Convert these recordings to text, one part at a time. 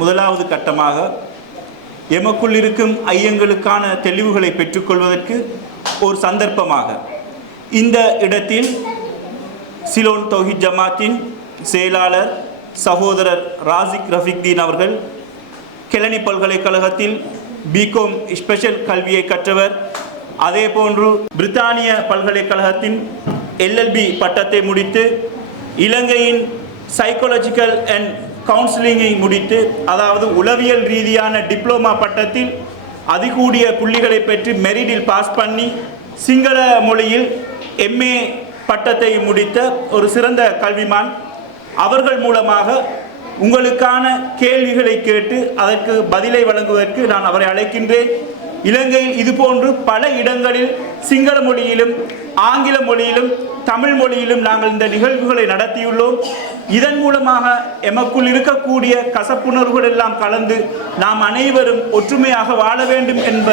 முதலாவது கட்டமாக எமக்குள் இருக்கும் ஐயங்களுக்கான தெளிவுகளை பெற்றுக்கொள்வதற்கு ஒரு சந்தர்ப்பமாக இந்த இடத்தில் சிலோன் தௌஹீத் ஜமாத்தின் செயலாளர் சகோதரர் ராசிக் ரஃபீக்தீன் அவர்கள், கெலனி பல்கலைக்கழகத்தில் பிகாம் ஸ்பெஷல் கல்வியை கற்றவர், அதே போன்று பிரித்தானிய பல்கலைக்கழகத்தின் எல்எல்பி பட்டத்தை முடித்து இலங்கையின் சைக்காலஜிக்கல் அண்ட் கவுன்சிலிங்கை முடித்து, அதாவது உளவியல் ரீதியான டிப்ளமா பட்டத்தில் அதிகூடிய புள்ளிகளை பெற்று மெரிட்டில் பாஸ் பண்ணி சிங்கள மொழியில் எம்ஏ பட்டத்தை முடித்த ஒரு சிறந்த கல்விமான். அவர்கள் மூலமாக உங்களுக்கான கேள்விகளை கேட்டு அதற்கு பதிலை வழங்குவதற்கு நான் அவரை அழைக்கின்றேன். இலங்கையில் இதுபோன்று பல இடங்களில் சிங்கள மொழியிலும் ஆங்கில மொழியிலும் தமிழ் மொழியிலும் நாங்கள் இந்த நிகழ்வுகளை நடத்தியுள்ளோம். இதன் மூலமாக எமக்குள் இருக்கக்கூடிய கசப்புணர்வுகள் எல்லாம் கலந்து நாம் அனைவரும் ஒற்றுமையாக வாழ வேண்டும் என்ற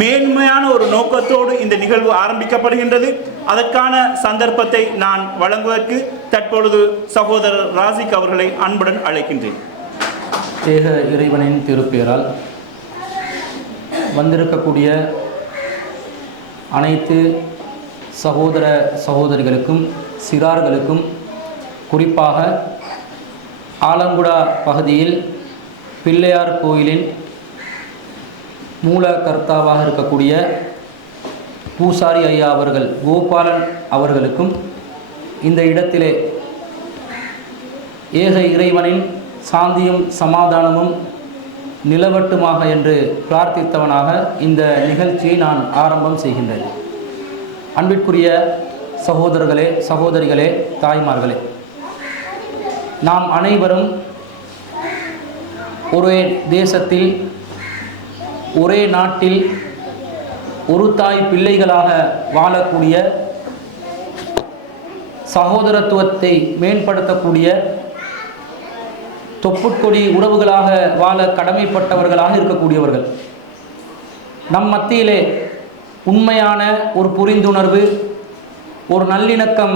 மேன்மையான ஒரு நோக்கத்தோடு இந்த நிகழ்வு ஆரம்பிக்கப்படுகின்றது. அதற்கான சந்தர்ப்பத்தை நான் வழங்குவதற்கு தற்பொழுது சகோதரர் ராசிக் அவர்களை அன்புடன் அழைக்கின்றேன். ஏக இறைவனின் திருப்பெயரால் வந்திருக்கக்கூடிய அனைத்து சகோதர சகோதரிகளுக்கும் சிறார்களுக்கும், குறிப்பாக ஆலங்குடா பகுதியில் பிள்ளையார் கோயிலின் மூல கர்த்தாவாக இருக்கக்கூடிய பூசாரி ஐயா அவர்கள் கோபாலன் அவர்களுக்கும் இந்த இடத்திலே ஏக இறைவனின் சாந்தியும் சமாதானமும் நிலவட்டுமாக என்று பிரார்த்தித்தவனாக இந்த நிகழ்ச்சியை நான் ஆரம்பம் செய்கின்றேன். அன்பிற்குரிய சகோதரர்களே, சகோதரிகளே, தாய்மார்களே, நாம் அனைவரும் ஒரே தேசத்தில், ஒரே நாட்டில், ஒரு தாய் பிள்ளைகளாக வாழக்கூடிய, சகோதரத்துவத்தை மேம்படுத்தக்கூடிய, தொப்புட்கொடி உறவுகளாக வாழ கடமைப்பட்டவர்களாக இருக்கக்கூடியவர்கள். நம் மத்தியிலே உண்மையான ஒரு புரிந்துணர்வு, ஒரு நல்லிணக்கம்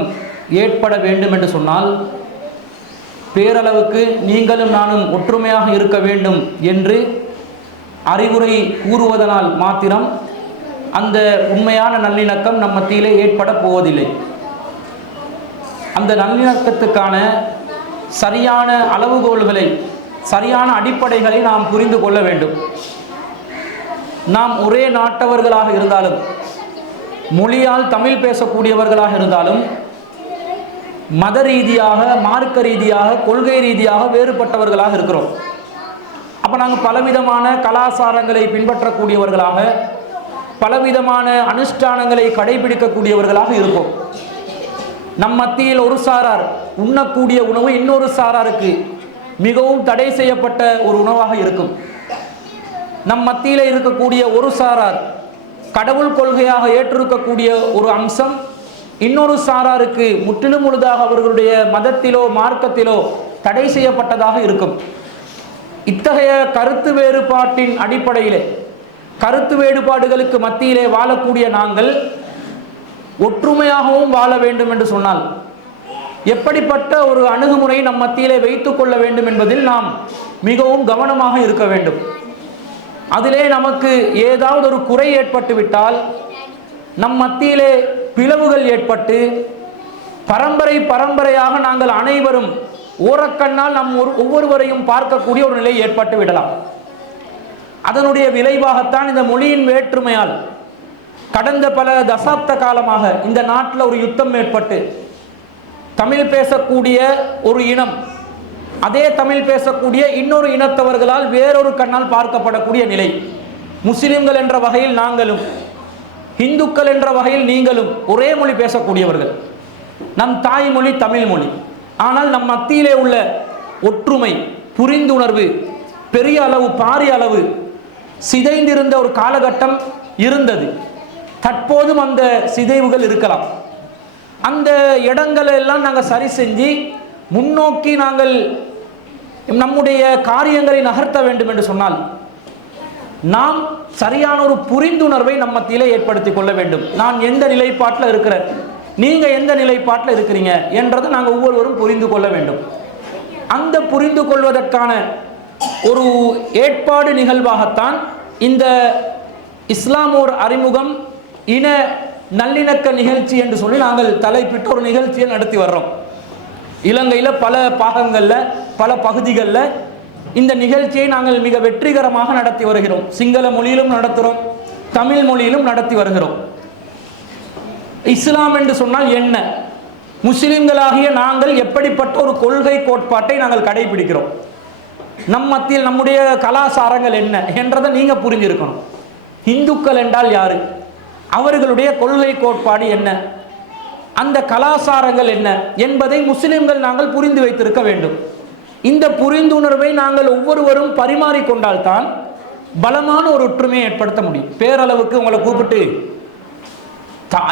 ஏற்பட வேண்டும் என்று சொன்னால் பேரளவுக்கு நீங்களும் நானும் ஒற்றுமையாக இருக்க வேண்டும் என்று அறிவுரை கூறுவதனால் மாத்திரம் அந்த உண்மையான நல்லிணக்கம் நம் மத்தியிலே ஏற்பட போவதில்லை. அந்த நல்லிணக்கத்துக்கான சரியான அளவுகோல்களை, சரியான அடிப்படைகளை நாம் புரிந்து கொள்ள வேண்டும். நாம் ஒரே நாட்டவர்களாக இருந்தாலும், மொழியால் தமிழ் பேசக்கூடியவர்களாக இருந்தாலும், மத ரீதியாக, மார்க்க ரீதியாக, கொள்கை ரீதியாக வேறுபட்டவர்களாக இருக்கிறோம். அப்போ நாங்கள் பலவிதமான கலாச்சாரங்களை பின்பற்றக்கூடியவர்களாக, பலவிதமான அனுஷ்டானங்களை கடைபிடிக்கக்கூடியவர்களாக இருப்போம். நம் மத்தியில் ஒரு சாரார் உண்ணக்கூடிய உணவு இன்னொரு சாராருக்கு மிகவும் தடை செய்யப்பட்ட ஒரு உணவாக இருக்கும். நம் மத்தியில் இருக்கக்கூடிய ஒரு சாரார் கடவுள் கொள்கையாக ஏற்றிருக்கக்கூடிய ஒரு அம்சம் இன்னொரு சாராருக்கு முற்றிலும் முழுதாக அவர்களுடைய மதத்திலோ மார்க்கத்திலோ தடை செய்யப்பட்டதாக இருக்கும். இத்தகைய கருத்து வேறுபாட்டின் அடிப்படையிலே, கருத்து வேறுபாடுகளுக்கு மத்தியிலே வாழக்கூடிய நாங்கள் ஒற்றுமையாகவும் வாழ வேண்டும் என்று சொன்னால் எப்படிப்பட்ட ஒரு அணுகுமுறை நம் மத்தியிலே வைத்துக் கொள்ள வேண்டும் என்பதில் நாம் மிகவும் கவனமாக இருக்க வேண்டும். அதிலே நமக்கு ஏதாவது ஒரு குறை ஏற்பட்டு விட்டால், நம் மத்தியிலே பிளவுகள் ஏற்பட்டு பரம்பரையாக நாங்கள் அனைவரும் ஓரக்கண்ணால் நம் ஒவ்வொருவரையும் பார்க்கக்கூடிய ஒரு நிலை ஏற்பட்டு விடலாம். அதனுடைய விளைவாகத்தான் இந்த மொழியின் வேற்றுமையால் கடந்த பல தசாப்த காலமாக இந்த நாட்டில் ஒரு யுத்தம் ஏற்பட்டு தமிழ் பேசக்கூடிய ஒரு இனம் அதே தமிழ் பேசக்கூடிய இன்னொரு இனத்தவர்களால் வேறொரு கண்ணால் பார்க்கப்படக்கூடிய நிலை. முஸ்லிம்கள் என்ற வகையில் நாங்களும், இந்துக்கள் என்ற வகையில் நீங்களும் ஒரே மொழி பேசக்கூடியவர்கள். நம் தாய்மொழி தமிழ் மொழி. ஆனால் நம் மத்தியிலே உள்ள ஒற்றுமை, புரிந்துணர்வு பெரிய அளவு, பாரிய அளவு சிதைந்திருந்த ஒரு காலகட்டம் இருந்தது. தற்போதும் அந்த சிதைவுகள் இருக்கலாம். அந்த இடங்களை எல்லாம் நாங்கள் சரி செஞ்சு முன்னோக்கி நாங்கள் நம்முடைய காரியங்களை நகர்த்த வேண்டும் என்று சொன்னால் நாம் சரியான ஒரு புரிந்துணர்வை நம் மத்தியிலே ஏற்படுத்தி கொள்ள வேண்டும். நான் எந்த நிலைப்பாட்டில் இருக்கிறேன், நீங்கள் எந்த நிலைப்பாட்டில் இருக்கிறீங்க என்றதை நாங்கள் ஒவ்வொருவரும் புரிந்து கொள்ள வேண்டும். அந்த புரிந்து கொள்வதற்கான ஒரு ஏற்பாடு நிகழ்வாகத்தான் இந்த இஸ்லாமோர் அறிமுகம் இன நல்லிணக்க நிகழ்ச்சி என்று சொல்லி நாங்கள் தலைப்பிட்டு ஒரு நிகழ்ச்சியை நடத்தி வர்றோம். இலங்கையில் பல பாகங்களில் பல பகுதிகளில் இந்த நிகழ்ச்சியை நாங்கள் மிக வெற்றிகரமாக நடத்தி வருகிறோம். சிங்கள மொழியிலும் நடத்துகிறோம், தமிழ் மொழியிலும் நடத்தி வருகிறோம். இஸ்லாம் என்று சொன்னால் என்ன, முஸ்லிம்களாகிய நாங்கள் எப்படிப்பட்ட ஒரு கொள்கை கோட்பாட்டை நாங்கள் கடைபிடிக்கிறோம், நம் மத்தியில் நம்முடைய கலாச்சாரங்கள் என்ன என்றதை நீங்க புரிஞ்சிருக்கணும். இந்துக்கள் என்றால் யாரு, அவர்களுடைய கொள்கை கோட்பாடு என்ன, அந்த கலாச்சாரங்கள் என்ன என்பதை முஸ்லிம்கள் நாங்கள் புரிந்து வைத்திருக்க வேண்டும். இந்த புரிந்துணர்வை நாங்கள் ஒவ்வொருவரும் பரிமாறிக்கொண்டால்தான் பலமான ஒரு ஒற்றுமையை ஏற்படுத்த முடியும். பேரளவுக்கு உங்களை கூப்பிட்டு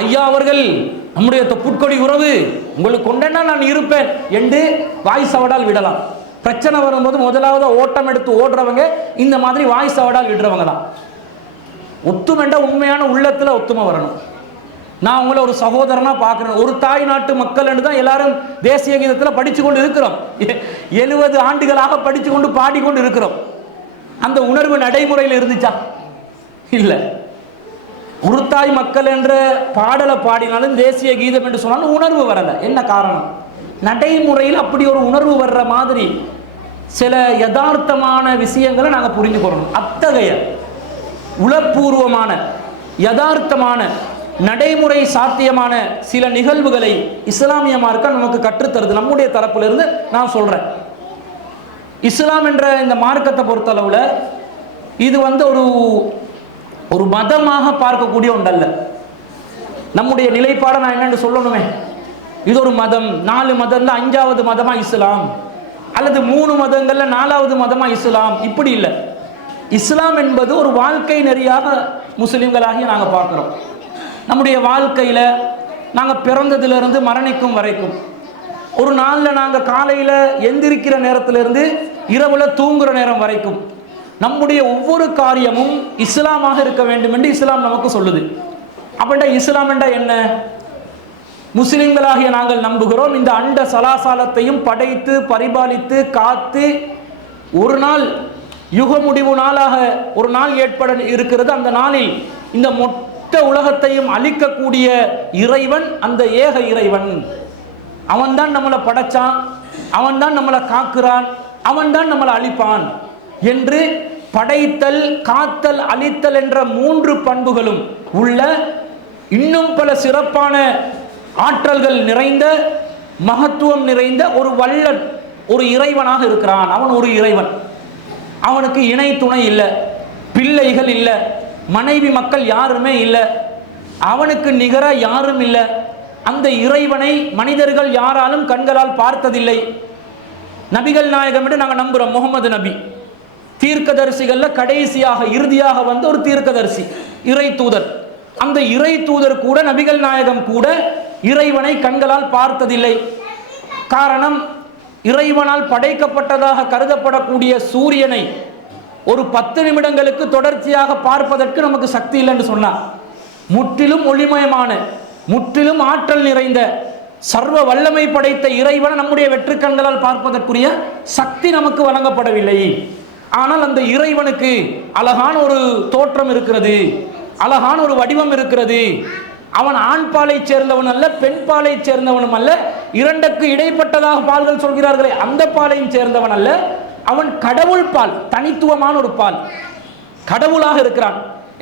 ஐயா அவர்கள் நம்முடைய தொப்புட்கொடி உறவு உங்களுக்கு கொண்டா நான் இருப்பேன் என்று வாய் சவடால் விடலாம். பிரச்சனை வரும்போது முதலாவது ஓட்டம் எடுத்து ஓடுறவங்க இந்த மாதிரி வாய் சவடால் விடுறவங்க தான். ஒத்துமைண்டா உண்மையான உள்ளத்துல ஒத்துமை வரணும். நான் உங்களை ஒரு சகோதரனா பார்க்கிறேன். ஒரு தாய் நாட்டு மக்கள் என்று தான் எல்லாரும் தேசிய கீதத்தில் படிச்சு கொண்டு இருக்கிறோம். 70 ஆண்டுகளாக படிச்சு கொண்டு பாடிக்கொண்டு இருக்கிறோம். அந்த உணர்வு நடைமுறையில் இருந்துச்சா? இல்லை. ஒரு தாய் மக்கள் என்ற பாடலை பாடினாலும் தேசிய கீதம் என்று சொன்னாலும் உணர்வு வரல. என்ன காரணம்? நடைமுறையில் அப்படி ஒரு உணர்வு வர்ற மாதிரி சில யதார்த்தமான விஷயங்களை நாங்கள் புரிந்து கொள்ளணும். அத்தகைய உளப்பூர்வமான யதார்த்தமான நடைமுறை சாத்தியமான சில நிகழ்வுகளை இஸ்லாமிய மார்க்கம் நமக்கு கற்றுத்தருது. நம்முடைய தரப்பிலிருந்து நான் சொல்றேன். இஸ்லாம் என்ற இந்த மார்க்கத்தை பொறுத்தளவுல இது ஒரு மதமாக பார்க்கக்கூடிய ஒன்றல்ல. நம்முடைய நிலைப்பாடை நான் என்னன்னு சொல்லணுமே, இது ஒரு மதம், 4 மதம்ல 5வது மதமா இஸ்லாம், அல்லது 3 மதங்கள்ல 4வது மதமா இஸ்லாம், இப்படி இல்லை. இஸ்லாம் என்பது ஒரு வாழ்க்கை நெறியாக முஸ்லிம்களாகி நாங்கள் பார்க்கிறோம். நம்முடைய வாழ்க்கையில நாங்கள் பிறந்ததிலிருந்து மரணிக்கும் வரைக்கும், ஒரு நாளில் நாங்கள் காலையில் எந்திரிக்கிற நேரத்திலிருந்து இரவுல தூங்குற நேரம் வரைக்கும் நம்முடைய ஒவ்வொரு காரியமும் இஸ்லாமாக இருக்க வேண்டும் என்று இஸ்லாம் நமக்கு சொல்லுது. அப்படின்னா இஸ்லாம் என்றா என்ன? முஸ்லிம்களாகிய நாங்கள் நம்புகிறோம் இந்த அண்ட சலாசாலத்தையும் படைத்து பரிபாலித்து காத்து ஒரு நாள் யுக முடிவு நாளாக ஒரு நாள் ஏற்பட இருக்கிறது. அந்த நாளில் இந்த மொத்த உலகத்தையும் அழிக்கக்கூடிய இறைவன் அந்த ஏக இறைவன். அவன்தான் நம்மளை படைச்சான், அவன்தான் நம்மளை காக்குறான், அவன்தான் நம்மளை அழிப்பான் என்று படைத்தல் காத்தல் அழித்தல் என்ற 3 பண்புகளும் உள்ள இன்னும் பல சிறப்பான ஆற்றல்கள் நிறைந்த மகத்துவம் நிறைந்த ஒரு வல்லன் ஒரு இறைவனாக இருக்கிறான். அவன் ஒரு இறைவன். அவனுக்கு இணை துணை இல்லை, பிள்ளைகள் இல்லை, மனைவி மக்கள் யாருமே இல்லை, அவனுக்கு நிகராக யாரும் இல்லை. அந்த இறைவனை மனிதர்கள் யாராலும் கண்களால் பார்த்ததில்லை. நபிகள் நாயகம் என்று நாங்கள் நம்புகிறோம். முகமது நபி தீர்க்கதரிசிகள்ல கடைசியாக இறுதியாக வந்த ஒரு தீர்க்கதரிசி, இறை தூதர். அந்த இறை தூதர் கூட நபிகள் நாயகம் கூட இறைவனை கண்களால் பார்த்ததில்லை. காரணம், இறைவனால் படைக்கப்பட்டதாக கருதப்படக்கூடிய சூரியனை ஒரு 10 நிமிடங்களுக்கு தொடர்ச்சியாக பார்ப்பதற்கு நமக்கு சக்தி இல்லை என்று சொன்னார். முற்றிலும் ஒளிமயமான முற்றிலும் ஆற்றல் நிறைந்த சர்வ வல்லமை படைத்த இறைவன் நம்முடைய வெற்று கண்களால் பார்ப்பதற்குரிய சக்தி நமக்கு வழங்கப்படவில்லை. ஆனால் அந்த இறைவனுக்கு அழகான ஒரு தோற்றம் இருக்கிறது, அழகான ஒரு வடிவம் இருக்கிறது. அவன் ஆண் பாலை சேர்ந்தவன் அல்ல, பெண் பாலை சேர்ந்தவனும் அல்ல, 2க்கு இடைப்பட்டதாக பால்கள் சொல்கிறார்களே அந்த பாலையும் சேர்ந்தவன் அல்ல. அவன் கடவுள் பால், தனித்துவமான ஒரு பால், கடவுளாக இருக்கிறான்.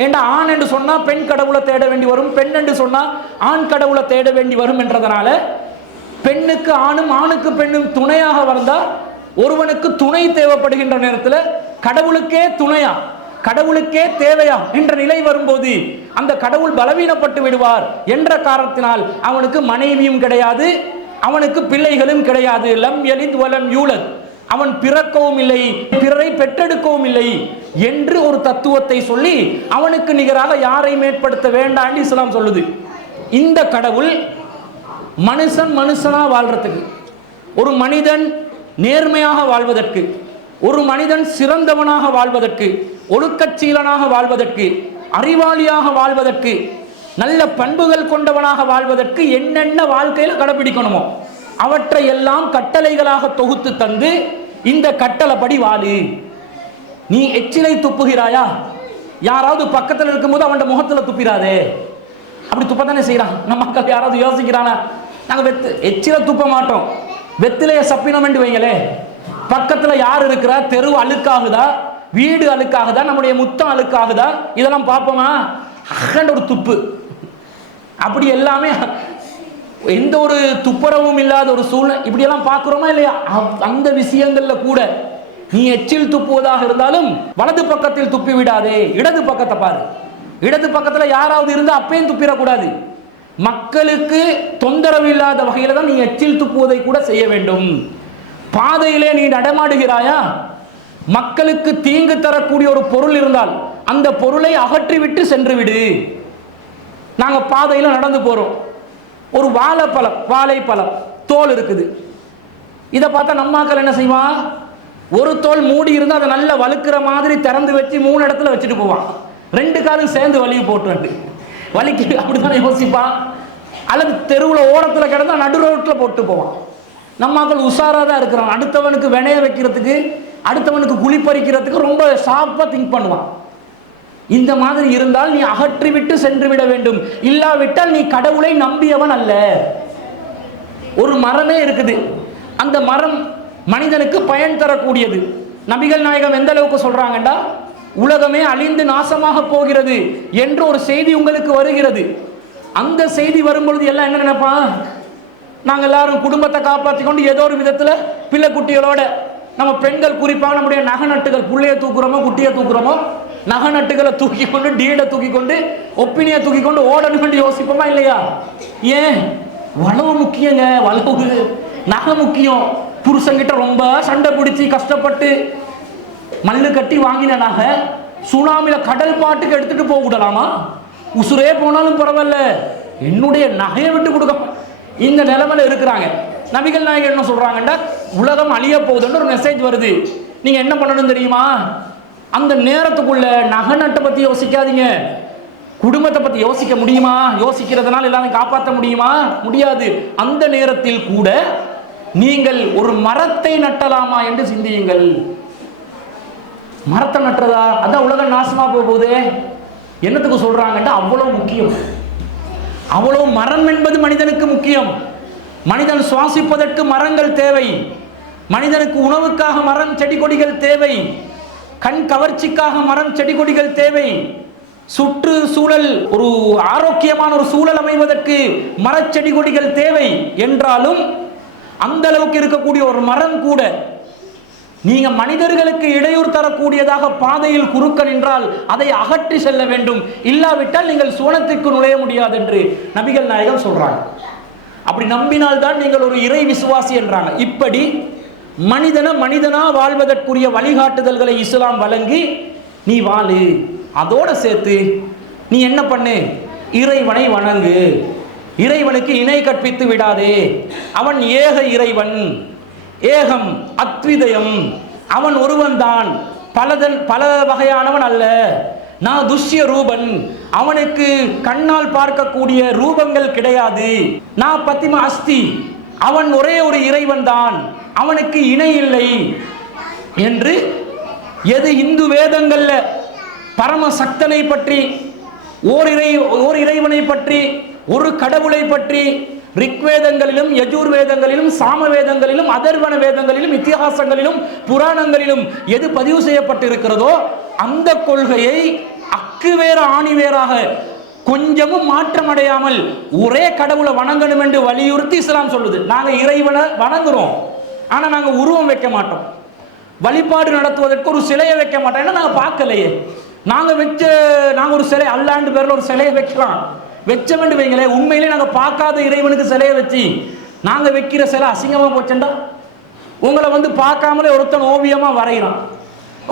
ஏண்டா ஆண் என்று சொன்னா பெண் கடவுளை தேட வேண்டி வரும், பெண் என்று சொன்னா ஆண் கடவுளை தேட வேண்டி வரும் என்றதனால பெண்ணுக்கு ஆணும் ஆணுக்கு பெண்ணும் துணையாக வந்தா ஒருவனுக்கு துணை தேவைப்படுகின்ற நேரத்தில் கடவுளுக்கே துணையா கடவுளுக்கே தேவையா என்ற நிலை வரும்போது அந்த கடவுள் பலவீனப்பட்டு விடுவார் என்ற காரணத்தினால் அவனுக்கு மனைவியும் கிடையாது, அவனுக்கு பிள்ளைகளும் கிடையாது. லம் யலித் வலம் யூலத், அவன் பிறக்கவும் இல்லை, பிறரை பெற்றெடுக்கவும் இல்லை என்று ஒரு தத்துவத்தை சொல்லி அவனுக்கு நிகராக யாரையும் ஏற்படுத்த வேண்டாம் இஸ்லாம் சொல்லுது. இந்த கடவுள் மனுஷன் மனுஷனா வாழ்றதுக்கு, ஒரு மனிதன் நேர்மையாக வாழ்வதற்கு, ஒரு மனிதன் சிறந்தவனாக வாழ்வதற்கு, ஒழுக்கச்சீலனாக வாழ்வதற்கு, அறிவாளியாக வாழ்வதற்கு, நல்ல பண்புகள் கொண்டவனாக வாழ்வதற்கு என்னென்ன வாழ்க்கையில் கடைபிடிக்கணுமோ அவற்றை எல்லாம் கட்டளைகளாக தொகுத்து தந்து இந்த கட்டளைப்படி வாழு, நீ எச்சிலை துப்புகிறாயா? யாராவது பக்கத்தில் இருக்கும்போது அவன் முகத்துல துப்பிடாதே. அப்படி துப்பத்தானே செய்யறான். நம்ம மக்கள் யாராவது யோசிக்கிறானா? நாங்க எச்சில துப்ப மாட்டோம், வெத்திலைய சப்பினம் என்று வைங்களே. பக்கத்துல யார் இருக்கிறா, தெரு அழுக்காகுதா, வீடு அழுக்காகுதா, நம்முடைய முத்தம் அழுக்காகுதா, இதெல்லாம் பார்ப்போமா? ஒரு துப்பு. அப்படி எல்லாமே எந்த ஒரு துப்புரவும் இல்லாத ஒரு சூழ்நிலை இப்படி எல்லாம் பார்க்கிறோமா இல்லையா? அந்த விஷயங்கள்ல கூட நீ எச்சில் துப்புவதாக இருந்தாலும் வலது பக்கத்தில் துப்பி விடாதே, இடது பக்கத்தை பாரு. இடது பக்கத்துல யாராவது இருந்தா அப்பயும் துப்பிடக்கூடாது. மக்களுக்கு தொந்தரவு இல்லாத வகையில தான் நீ எச்சில் துப்புவதை கூட செய்ய வேண்டும். பாதையிலே நீ நடமாடுகிறாயா, மக்களுக்கு தீங்கு தரக்கூடிய ஒரு பொருள் இருந்தால் அந்த பொருளை அகற்றிவிட்டு சென்று விடு. நாங்க பாதையில நடந்து போறோம், ஒரு வாழைப்பழம் தோல் இருக்குது. இதை பார்த்தா நம்ம மக்கள் என்ன செய்வான்? ஒரு தோல் மூடி இருந்தா அதை நல்லா வழுக்கிற மாதிரி திறந்து வச்சு 3 இடத்துல வச்சுட்டு போவான். 2 காலும் சேர்ந்து வலிக்கு போட்டு வலிக்கு அப்படித்தானே யோசிப்பான். அல்லது தெருவில் ஓரத்தில் கிடந்தா நடு ரோட்டில் போட்டு போவான். நம்ம மக்கள் உஷாராக தான் இருக்கிறான். அடுத்தவனுக்கு வினைய வைக்கிறதுக்கு, அடுத்தவனுக்கு குளிப்பறிக்கிறதுக்கு ரொம்ப ஷார்ப்பாக திங்க் பண்ணுவான். இந்த மாதிரி இருந்தால் நீ அகற்றிவிட்டு சென்று விட வேண்டும். இல்லாவிட்டால் நீ கடவுளை நம்பியவன் அல்ல. ஒரு மரமே இருக்குது, அந்த மரம் மனிதனுக்கு பயன் தரக்கூடியது. நபிகள் நாயகம் எந்த அளவுக்கு சொல்றாங்கடா, உலகமே அழிந்து நாசமாக போகிறது என்று ஒரு செய்தி உங்களுக்கு வருகிறது. அந்த செய்தி வரும்பொழுது எல்லாம் என்ன நினைப்பான்? நாங்கள் எல்லாரும் குடும்பத்தை காப்பாற்றி கொண்டு ஏதோ ஒரு விதத்தில் பிள்ளை குட்டிகளோட, நம்ம பெண்கள் குறிப்பாக நம்முடைய நகை நட்டுகள், புள்ளைய தூக்குறோமோ குட்டியை தூக்குறோமோ, நகை நட்டுகளை தூக்கி கொண்டு, டீடை தூக்கி கொண்டு, ஒப்பினியை தூக்கி கொண்டு ஓடணும் என்று யோசிப்போமா இல்லையா? ஏன்? வளவு முக்கியங்க, வளவு நகை முக்கியம். புருஷங்கிட்ட ரொம்ப சண்டை பிடிச்சி கஷ்டப்பட்டு மல்லு கட்டி வாங்கின நகை சுனாமில கடல் பாட்டுக்கு எடுத்துட்டு போக விடலாமா? உசுரே போனாலும் பரவாயில்ல, என்னுடைய நகையை விட்டு கொடுக்க. இந்த நிலைமையில இருக்கிறாங்க. நபிகள் நாயகம் என்ன சொல்றாங்கன்னா, உலகம் அழிய போகுதுன்னு ஒரு மெசேஜ் வருது. நீங்க என்ன பண்ணணும் தெரியுமா? அந்த நேரத்துக்குள்ள நகை நட்டை பத்தி யோசிக்காதீங்க, குடும்பத்தை பத்தி யோசிக்க முடியுமா? யோசிக்கிறதுனால எல்லாரும் காப்பாற்ற முடியுமா? முடியாது. அந்த நேரத்தில் கூட நீங்கள் ஒரு மரத்தை நட்டலாமா என்று சிந்தியுங்கள். மரத்தை நட்டுறதா? அதான் உலகம் நாசமா போகுது. என்னத்துக்கு சொல்றாங்கன்னா, அவ்வளவு முக்கியம். அவ்வளவு மரம் என்பது மனிதனுக்கு முக்கியம். மனிதன் சுவாசிப்பதற்கு மரங்கள் தேவை. மனிதனுக்கு உணவுக்காக மரம் செடி கொடிகள் தேவை. கண் கவர்ச்சிக்காக மரம் செடி கொடிகள் தேவை. சுற்று சூழல், ஒரு ஆரோக்கியமான ஒரு சூழல் அமைவதற்கு மரச்செடி கொடிகள் தேவை. என்றாலும் அந்த அளவுக்கு இருக்கக்கூடிய ஒரு மரம் கூட நீங்க மனிதர்களுக்கு இடையூறு தரக்கூடியதாக பாதையில் குறுக்க நின்றால் அதை அகற்றி செல்ல வேண்டும். இல்லாவிட்டால் நீங்கள் சுவனத்திற்கு நுழைய முடியாது என்று நபிகள் நாயகம் சொல்றாங்க. அப்படி நம்பினால்தான் நீங்கள் ஒரு இறை விசுவாசி என்றாங்க. இப்படி மனிதனா வாழ்வதற்குரிய வழிகாட்டுதல்களை இஸ்லாம் வழங்கி நீ வாழு. அதோட சேர்த்து நீ என்ன பண்ணு? இறைவனை வணங்கு. இறைவனுக்கு இணை கற்பித்து விடாதே. அவன் ஏக இறைவன், ஏகம் அத்விதயம். அவன் ஒருவன் தான், பல வகையானவன் அல்ல. நான் துஷ்ய ரூபன், அவனுக்கு கண்ணால் பார்க்கக்கூடிய ரூபங்கள் கிடையாது. நான் பத்திம அஸ்தி, அவன் ஒரே ஒரு இறைவன் தான், அவனுக்கு இணை இல்லை என்று எது இந்து வேதங்கள்ல பரம சக்தனை பற்றி, ஓர் இறைவனை பற்றி, ஒரு கடவுளை பற்றி ரிக்வேதங்களிலும் யஜூர் வேதங்களிலும் சாம வேதங்களிலும் அதர்வன வேதங்களிலும் இத்திஹாசங்களிலும் புராணங்களிலும் எது பதிவு செய்யப்பட்டிருக்கிறதோ அந்த கொள்கையை அக்குவேற ஆணிவேராக கொஞ்சமும் மாற்றம் அடையாமல் ஒரே கடவுளை வணங்கணும் என்று வலியுறுத்தி இஸ்லாம் சொல்லுது. நாங்க இறைவனை வணங்குறோம், ஆனா நாங்க உருவம் வைக்க மாட்டோம். வழிபாடு நடத்துவதற்கு ஒரு சிலையை வைக்க மாட்டோம். ஏன்னா நாங்க பார்க்கலையே. நாங்க ஒரு சிலை, அல்லாண்டு பேர்ல ஒரு சிலையை வைக்கலாம், வெச்சமென்று வைங்களே. உண்மையிலே நாங்க பார்க்காத இறைவனுக்கு சிலையை வச்சு நாங்க வைக்கிற சிலை அசிங்கமா போச்சண்டா. உங்களை பார்க்காமலே ஒருத்தன் ஓவியமா வரைகிறான்.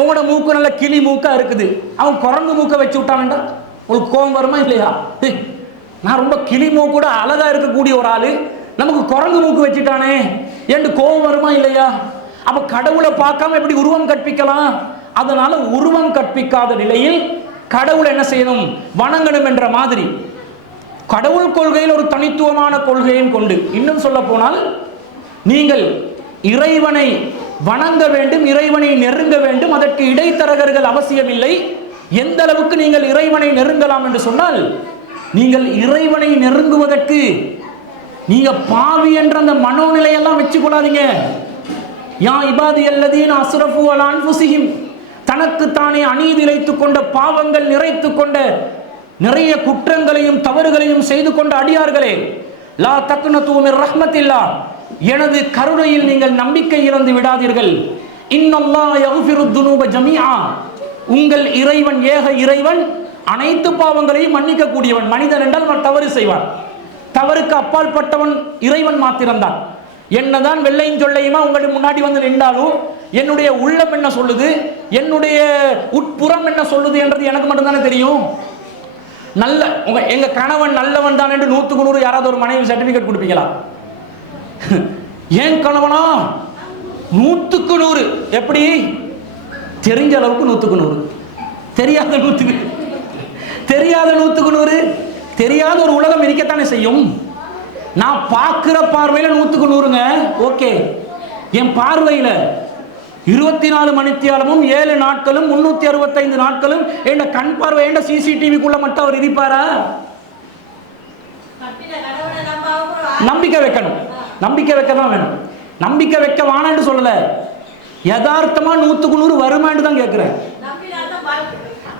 உங்களோட மூக்கு நல்ல கிளி மூக்கா இருக்குது, அவன் குரங்கு மூக்க வச்சு விட்டான்டா. உங்களுக்கு கோபம் வருமா இல்லையா? நான் ரொம்ப கிளி மூக்கு கூட அழகா இருக்கக்கூடிய ஒரு ஆளு நமக்கு குரங்கு மூக்கு வச்சுட்டானே என்று கோபம் வருமா இல்லையா? அப்ப கடவுளை பார்க்காம எப்படி உருவம் கற்பிக்கலாம்? அதனால உருவம் கற்பிக்காத நிலையில் கடவுளை என்ன செய்யணும்? வணங்கணும் என்ற மாதிரி கடவுள் கொள்கையில் ஒரு தனித்துவமான கொள்கையும் கொண்டு, இன்னும் சொல்ல போனால் நீங்கள் இறைவனை வணங்க வேண்டும், இறைவனை நெருங்க வேண்டும். அதற்கு இடைத்தரகர்கள் அவசியமில்லை. எந்த அளவுக்கு நீங்கள் இறைவனை நெருங்கலாம் என்று சொன்னால், நீங்கள் இறைவனை நெருங்குவதற்கு நீங்க பாவி என்ற அந்த மனோநிலையெல்லாம் வச்சு கொள்ளாதீங்க. யா இபாதி அல்லதீன அஸ்ரஃபு அலா அன்ஃபுஸிஹிம், தனக்குத்தானே அநீதி இழைத்துக் கொண்ட, பாவங்கள் நிறைத்துக் கொண்ட, நிறைய குற்றங்களையும் தவறுகளையும் செய்து கொண்ட அடியார்களே, லா தக்னது மிர் ரஹ்மத்தில்லாஹ், எனது கருணையில் நீங்கள் நம்பிக்கை இழந்து விடாதீர்கள். இன்னல்லாஹ் யக்ஃபிரு துனூப ஜமீஆ, உங்கள் இறைவன், ஏக இறைவன் அனைத்து பாவங்களையும் மன்னிக்க கூடியவன். மனிதன் என்றால் தவறு செய்வான், தவறுக்கு அப்பால் பட்டவன் இறைவன் மாத்திரம்தான். என்னதான் வெள்ளையும் சொல்லையுமா உங்களுக்கு முன்னாடி வந்து நின்றாலும் என்னுடைய உள்ளம் என்ன சொல்லுது, என்னுடைய உட்புறம் என்ன சொல்லுது என்றது எனக்கு மட்டும்தானே தெரியும். நல்ல எங்க கணவன் நல்லவன் தான் என்று 100க்கு 100 யாராவது ஒரு மனைவி சர்டிபிகேட் கொடுப்பீங்களா? ஏன் கணவனா 100க்கு 100, எப்படி தெரிஞ்ச அளவுக்கு 100க்கு 100, தெரியாத 100க்கு 100, தெரியாத ஒரு உலகம் இருக்கத்தானே செய்யும். நான் பார்க்கிற பார்வையில் 100க்கு 100ங்க, ஓகே. என் பார்வையில் 24 மணித்தியாலமும் 7 நாட்களும் 365 நாட்களும் என்ன கண் பார்வை என்ன சிசிடிவிக்குள்ள மட்டும் அவர் இருப்பாரா? நம்பிக்கை வைக்கணும், நம்பிக்கை வைக்க தான் வேணும். நம்பிக்கை வைக்க வானான்னு சொல்லல, யதார்த்தமா 100க்கு 100 வருமானு தான் கேட்கிறேன்.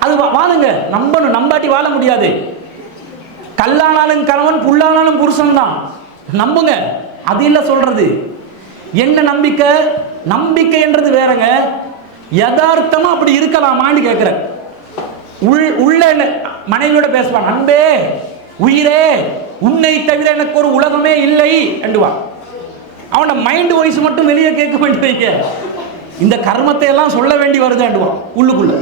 அது வாழுங்க, நம்பணும், நம்பாட்டி வாழ முடியாது. கல்லானாலும் கணவன், புல்லானாலும் புருஷன் தான், நம்புங்க. அது இல்ல சொல்றது. என்ன நம்பிக்கை? நம்பிக்கை என்றது வேறங்க, யதார்த்தமா அப்படி இருக்கலாமான்னு கேட்கிறேன். உள்ள மனைவியோட பேசுவான், அன்பே உயிரே உன்னை தவிர எனக்கு ஒரு உலகமே இல்லை என்றுவான். அவன மைண்ட் வாய்ஸ் மட்டும் வெளியே கேட்க வேண்டியவங்க, இந்த கர்மத்தை எல்லாம் சொல்ல வேண்டி வருதுன்னுவான் உள்ளுக்குள்ள.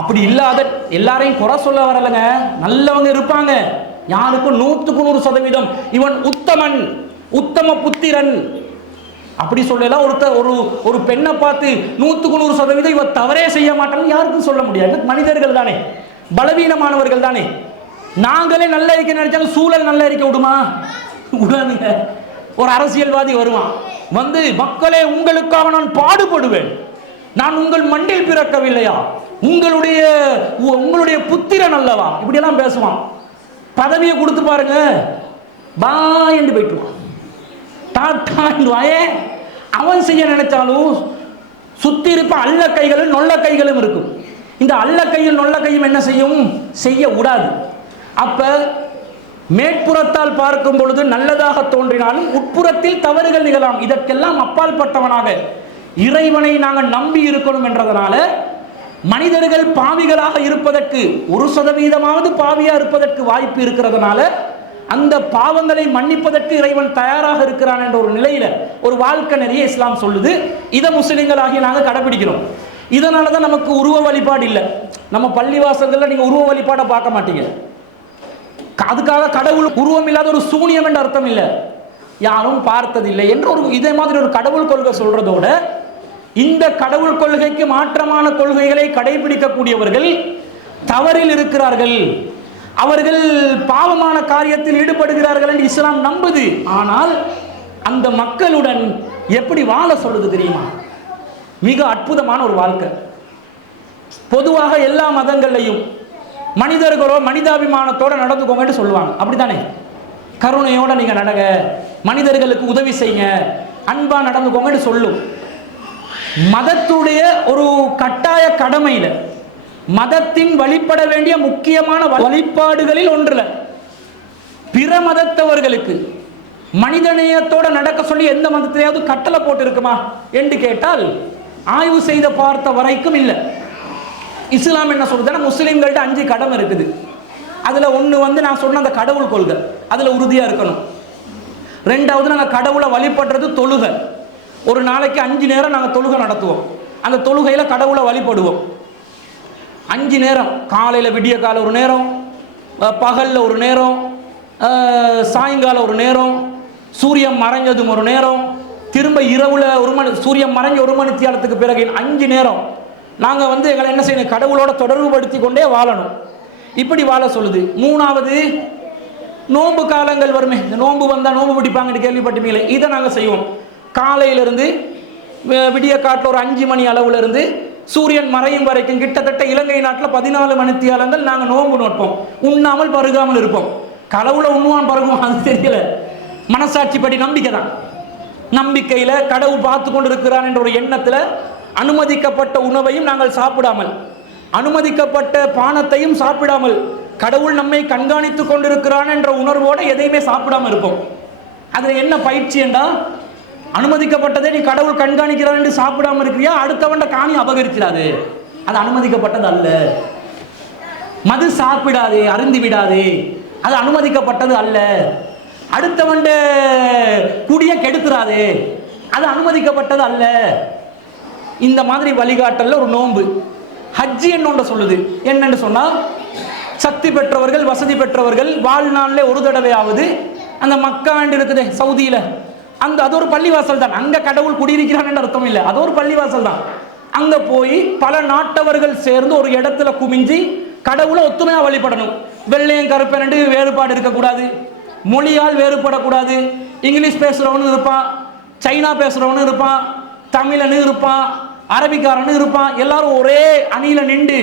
அப்படி இல்லாத, எல்லாரையும் குறை சொல்ல வரலங்க, நல்லவங்க இருப்பாங்க. யாருக்கும் 100க்கு 100% இவன் உத்தமன், உத்தம புத்திரன் அப்படி சொல்லலாம். ஒரு பெண்ணை பார்த்து 100க்கு 100% இவ தவறே செய்ய மாட்டான்னு யாருக்கும் சொல்ல முடியாது. மனிதர்கள் தானே, பலவீனமானவர்கள் தானே. நாங்களே நல்ல இருக்க நினைச்சாலும் சூழல் நல்ல இருக்க விடுமா? விடாதுங்க. ஒரு அரசியல்வாதி வருவான் வந்து, மக்களே உங்களுக்காக நான் பாடுபடுவேன், நான் உங்கள் மண்ணில் பிறக்கவில்லையா, உங்களுடைய புத்திரன் அல்லவா, இப்படி எல்லாம் பேசுவான். பதவியை கொடுத்து பாருங்க, பாய் என்று போயிட்டுவான், டாட்டாண்டுவாயே. அவன் செய்ய நினைச்சாலும் சுத்தி இருப்ப அல்ல கைகளும் நொல்ல கைகளும் இருக்கும். இந்த அல்ல கையும் நொல்ல கையும் என்ன செய்யும்? செய்ய விடாது. அப்ப மேற்புறத்தால் பார்க்கும் பொழுது நல்லதாக தோன்றினாலும் உட்புறத்தில் தவறுகள் நிகழலாம். இதற்கெல்லாம் அப்பால் பட்டவனாக இறைவனை நாங்கள் நம்பி இருக்கணும் என்றதனால, மனிதர்கள் பாவிகளாக இருப்பதற்கு 1% பாவியா இருப்பதற்கு வாய்ப்பு இருக்கிறதுனால, அந்த பாவங்களை மன்னிப்பதற்கு இறைவன் தயாராக இருக்கிறான் என்ற ஒரு நிலையில ஒரு வாழ்க்கை நிறைய இஸ்லாம் சொல்லுது. இதை முஸ்லிம்களாகி நாங்கள் கடைபிடிக்கிறோம். இதனால தான் நமக்கு உருவ வழிபாடு இல்லை. நம்ம பள்ளிவாசல்ல நீங்க உருவ வழிபாடை பார்க்க மாட்டீங்க. அதுக்காக கடவுள் உருவம் இல்லாத ஒரு சூனியம் என்ற அர்த்தம் இல்லை, யாரும் பார்த்ததில்லை என்று ஒரு இதே மாதிரி ஒரு கடவுள் கொள்கை சொல்றதோட, இந்த கடவுள் கொள்கைக்கு மாற்றமான கொள்கைகளை கடைபிடிக்கக்கூடியவர்கள் தவறில் இருக்கிறார்கள், அவர்கள் பாவமான காரியத்தில் ஈடுபடுகிறார்கள் என்று இஸ்லாம் நம்புது. ஆனால் அந்த மக்களுடன் எப்படி வாழ சொல்லுது தெரியுமா? மிக அற்புதமான ஒரு வாழ்க்கை. பொதுவாக எல்லா மதங்கள்லையும் மனிதர்களோ மனிதாபிமானத்தோட நடந்துக்கோங்கன்னு சொல்லுவாங்க, அப்படித்தானே? கருணையோட நீங்க நடங்க, மனிதர்களுக்கு உதவி செய்யுங்க, அன்பா நடந்துக்கோங்கன்னு சொல்லும். மதத்துடைய ஒரு கட்டாய கடமையில, மதத்தின் வழிபட வேண்டிய முக்கியமான வழிபாடுகளில் ஒன்றுல பிற மதத்தவர்களுக்கு மனிதநேயத்தோட நடக்க சொல்லி எந்த மதத்திலேயாவது கட்டளை போட்டு இருக்குமா என்று கேட்டால் ஆய்வு செய்த பார்த்த வரைக்கும் இல்லை. இஸ்லாம் என்ன சொல்றதுன்னா, முஸ்லிம்கள்ட்ட 5 கடமை இருக்குது. அதுல ஒண்ணு வந்து நான் சொன்ன அந்த கடவுள் கொள்கை, அதுல உறுதியா இருக்கணும். 2வது நாங்கள் கடவுளை வழிபடுறது தொழுகை. ஒரு நாளைக்கு 5 நேரம் நாங்கள் தொழுகை நடத்துவோம். அந்த தொழுகையில கடவுளை வழிபடுவோம். 5 நேரம், காலையில் விடிய கால ஒரு நேரம், பகலில் ஒரு நேரம், சாயங்காலம் ஒரு நேரம், சூரியன் மறைஞ்சதும் ஒரு நேரம், திரும்ப இரவுல 1 மணி, சூரியன் மறைஞ்ச 1 மணி தியாலத்துக்கு பிறகு 5 நேரம் நாங்கள் வந்து எங்களை என்ன செய்யணும்? கடவுளோட தொடர்பு படுத்தி கொண்டே வாழணும். இப்படி வாழ சொல்லுது. 3வது, நோன்பு காலங்கள் வருமே, இந்த நோன்பு வந்தால் நோன்பு பிடிப்பாங்கன்னு கேள்விப்பட்டீங்களே, இதை நாங்கள் செய்வோம். காலையிலிருந்து விடிய காட்டில் ஒரு 5 மணி அளவுல இருந்து சூரியன் மறையும் வரைக்கும் கிட்டத்தட்ட இலங்கை நாட்டில் 14 மணித்தியாலங்கள் நாங்கள் நோன்பு நோட்போம், உண்ணாமல் பருகாமல் இருப்போம். கடவுளை உண்ணுவான் பருகுவோம் அது தெரியல, மனசாட்சிப்படி நம்பிக்கை தான். நம்பிக்கையில் கடவுள் பார்த்து கொண்டு இருக்கிறான் என்ற ஒரு எண்ணத்தில் அனுமதிக்கப்பட்ட உணவையும் நாங்கள் சாப்பிடாமல், அனுமதிக்கப்பட்ட பானத்தையும் சாப்பிடாமல், கடவுள் நம்மை கண்காணித்து கொண்டிருக்கிறான் என்ற உணர்வோடு எதையுமே சாப்பிடாமல் இருப்போம். அதில் என்ன பயிற்சி என்றால், அனுமதிக்கப்பட்டதை நீ கடவுள் கண்காணிக்கிறான் என்று சாப்பிடாமல் இருக்கிறியா, அடுத்தவண்ட காணி அபகரிக்கிறாது, அது அனுமதிக்கப்பட்டது அல்ல. மது சாப்பிடாதே, அருந்தி விடாதே, அது அனுமதிக்கப்பட்டது அல்ல. அடுத்தவண்ட குடிய கெடுத்துறாதே, அது அனுமதிக்கப்பட்டது அல்ல. இந்த மாதிரி வழிகாட்டல்ல ஒரு நோன்பு. ஹஜ்ஜி என்னொன்று சொல்லுது. என்னன்னு சொன்னா, சக்தி பெற்றவர்கள், வசதி பெற்றவர்கள் வாழ்நாளில் ஒரு தடவையாவது அந்த மக்காண்டு இருக்குது சவுதியில, அது ஒரு பள்ளிவாசல் தான். அங்க கடவுள் குடியிருக்கிறான் அர்த்தம் இல்லை, அது ஒரு பள்ளிவாசல் தான். அங்க போய் பல நாட்டவர்கள் சேர்ந்து ஒரு இடத்துல குமிஞ்சி கடவுளை ஒத்துமையா வழிபடணும். வெள்ளையும் கருப்பேன் வேறுபாடு இருக்கக்கூடாது, மொழியால் வேறுபடக்கூடாது. இங்கிலீஷ் பேசுறவனு இருப்பான், சைனா பேசுறவனு இருப்பான், தமிழனு இருப்பான், அரபிக்காரனு இருப்பான், எல்லாரும் ஒரே அணியில நின்று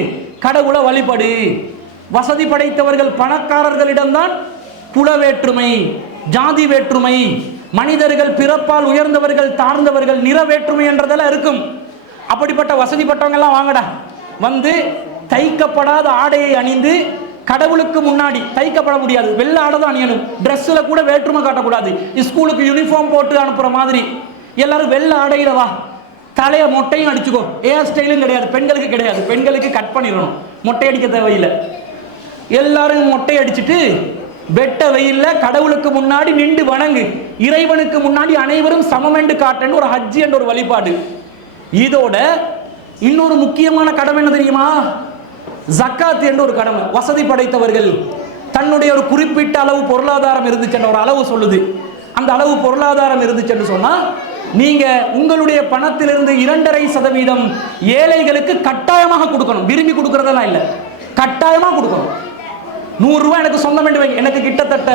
கடவுளை வழிபடு. வசதி படைத்தவர்கள் பணக்காரர்களிடம்தான் குல வேற்றுமை, ஜாதி வேற்றுமை, மனிதர்கள் பிறப்பால் உயர்ந்தவர்கள் தாழ்ந்தவர்கள், நிற வேற்றுமை என்றதெல்லாம் இருக்கும். அப்படிப்பட்ட வசதிப்பட்டவங்க எல்லாம் வாங்கடா வந்து தைக்கப்படாத ஆடையை அணிந்து கடவுளுக்கு முன்னாடி, தைக்கப்பட முடியாது, வெள்ளை ஆடை தான் அணியணும், ட்ரெஸ்ல கூட வேற்றுமை காட்டக்கூடாது. ஸ்கூலுக்கு யூனிஃபார்ம் போட்டு அனுப்புற மாதிரி எல்லாரும் வெள்ளை ஆடையில வா, தலைய மொட்டையும் அடிச்சுக்கோ. ஏர் ஸ்டைலும் கிடையாது, பெண்களுக்கு கிடையாது, பெண்களுக்கு கட் பண்ணிடணும், மொட்டை அடிக்க தேவையில்லை. எல்லாரும் மொட்டை அடிச்சுட்டு வெட்ட வெயில்ல கடவுளுக்கு முன்னாடி நின்று வணங்கு, இறைவனுக்கு முன்னாடி அனைவரும் சமமென்று காட்டன்னு ஒரு ஹஜ்ஜி என்ற ஒரு வழிபாடு. இதோட இன்னொரு முக்கியமான கடமை என்ன தெரியுமா? ஜக்காத் என்ற ஒரு கடமை. வசதி படைத்தவர்கள் தன்னுடைய ஒரு குறிப்பிட்ட அளவு பொருளாதாரம் இருந்துச்சு, ஒரு அளவு சொல்லுது, அந்த அளவு பொருளாதாரம் இருந்துச்சுன்னு சொன்னா நீங்க உங்களுடைய பணத்திலிருந்து 2.5% ஏழைகளுக்கு கட்டாயமாக கொடுக்கணும். விரும்பி கொடுக்கறதெல்லாம் இல்லை, கட்டாயமா கொடுக்கணும். 100 ரூபாய் எனக்கு சொந்தம் என்று வைங்க, எனக்கு கிட்டத்தட்ட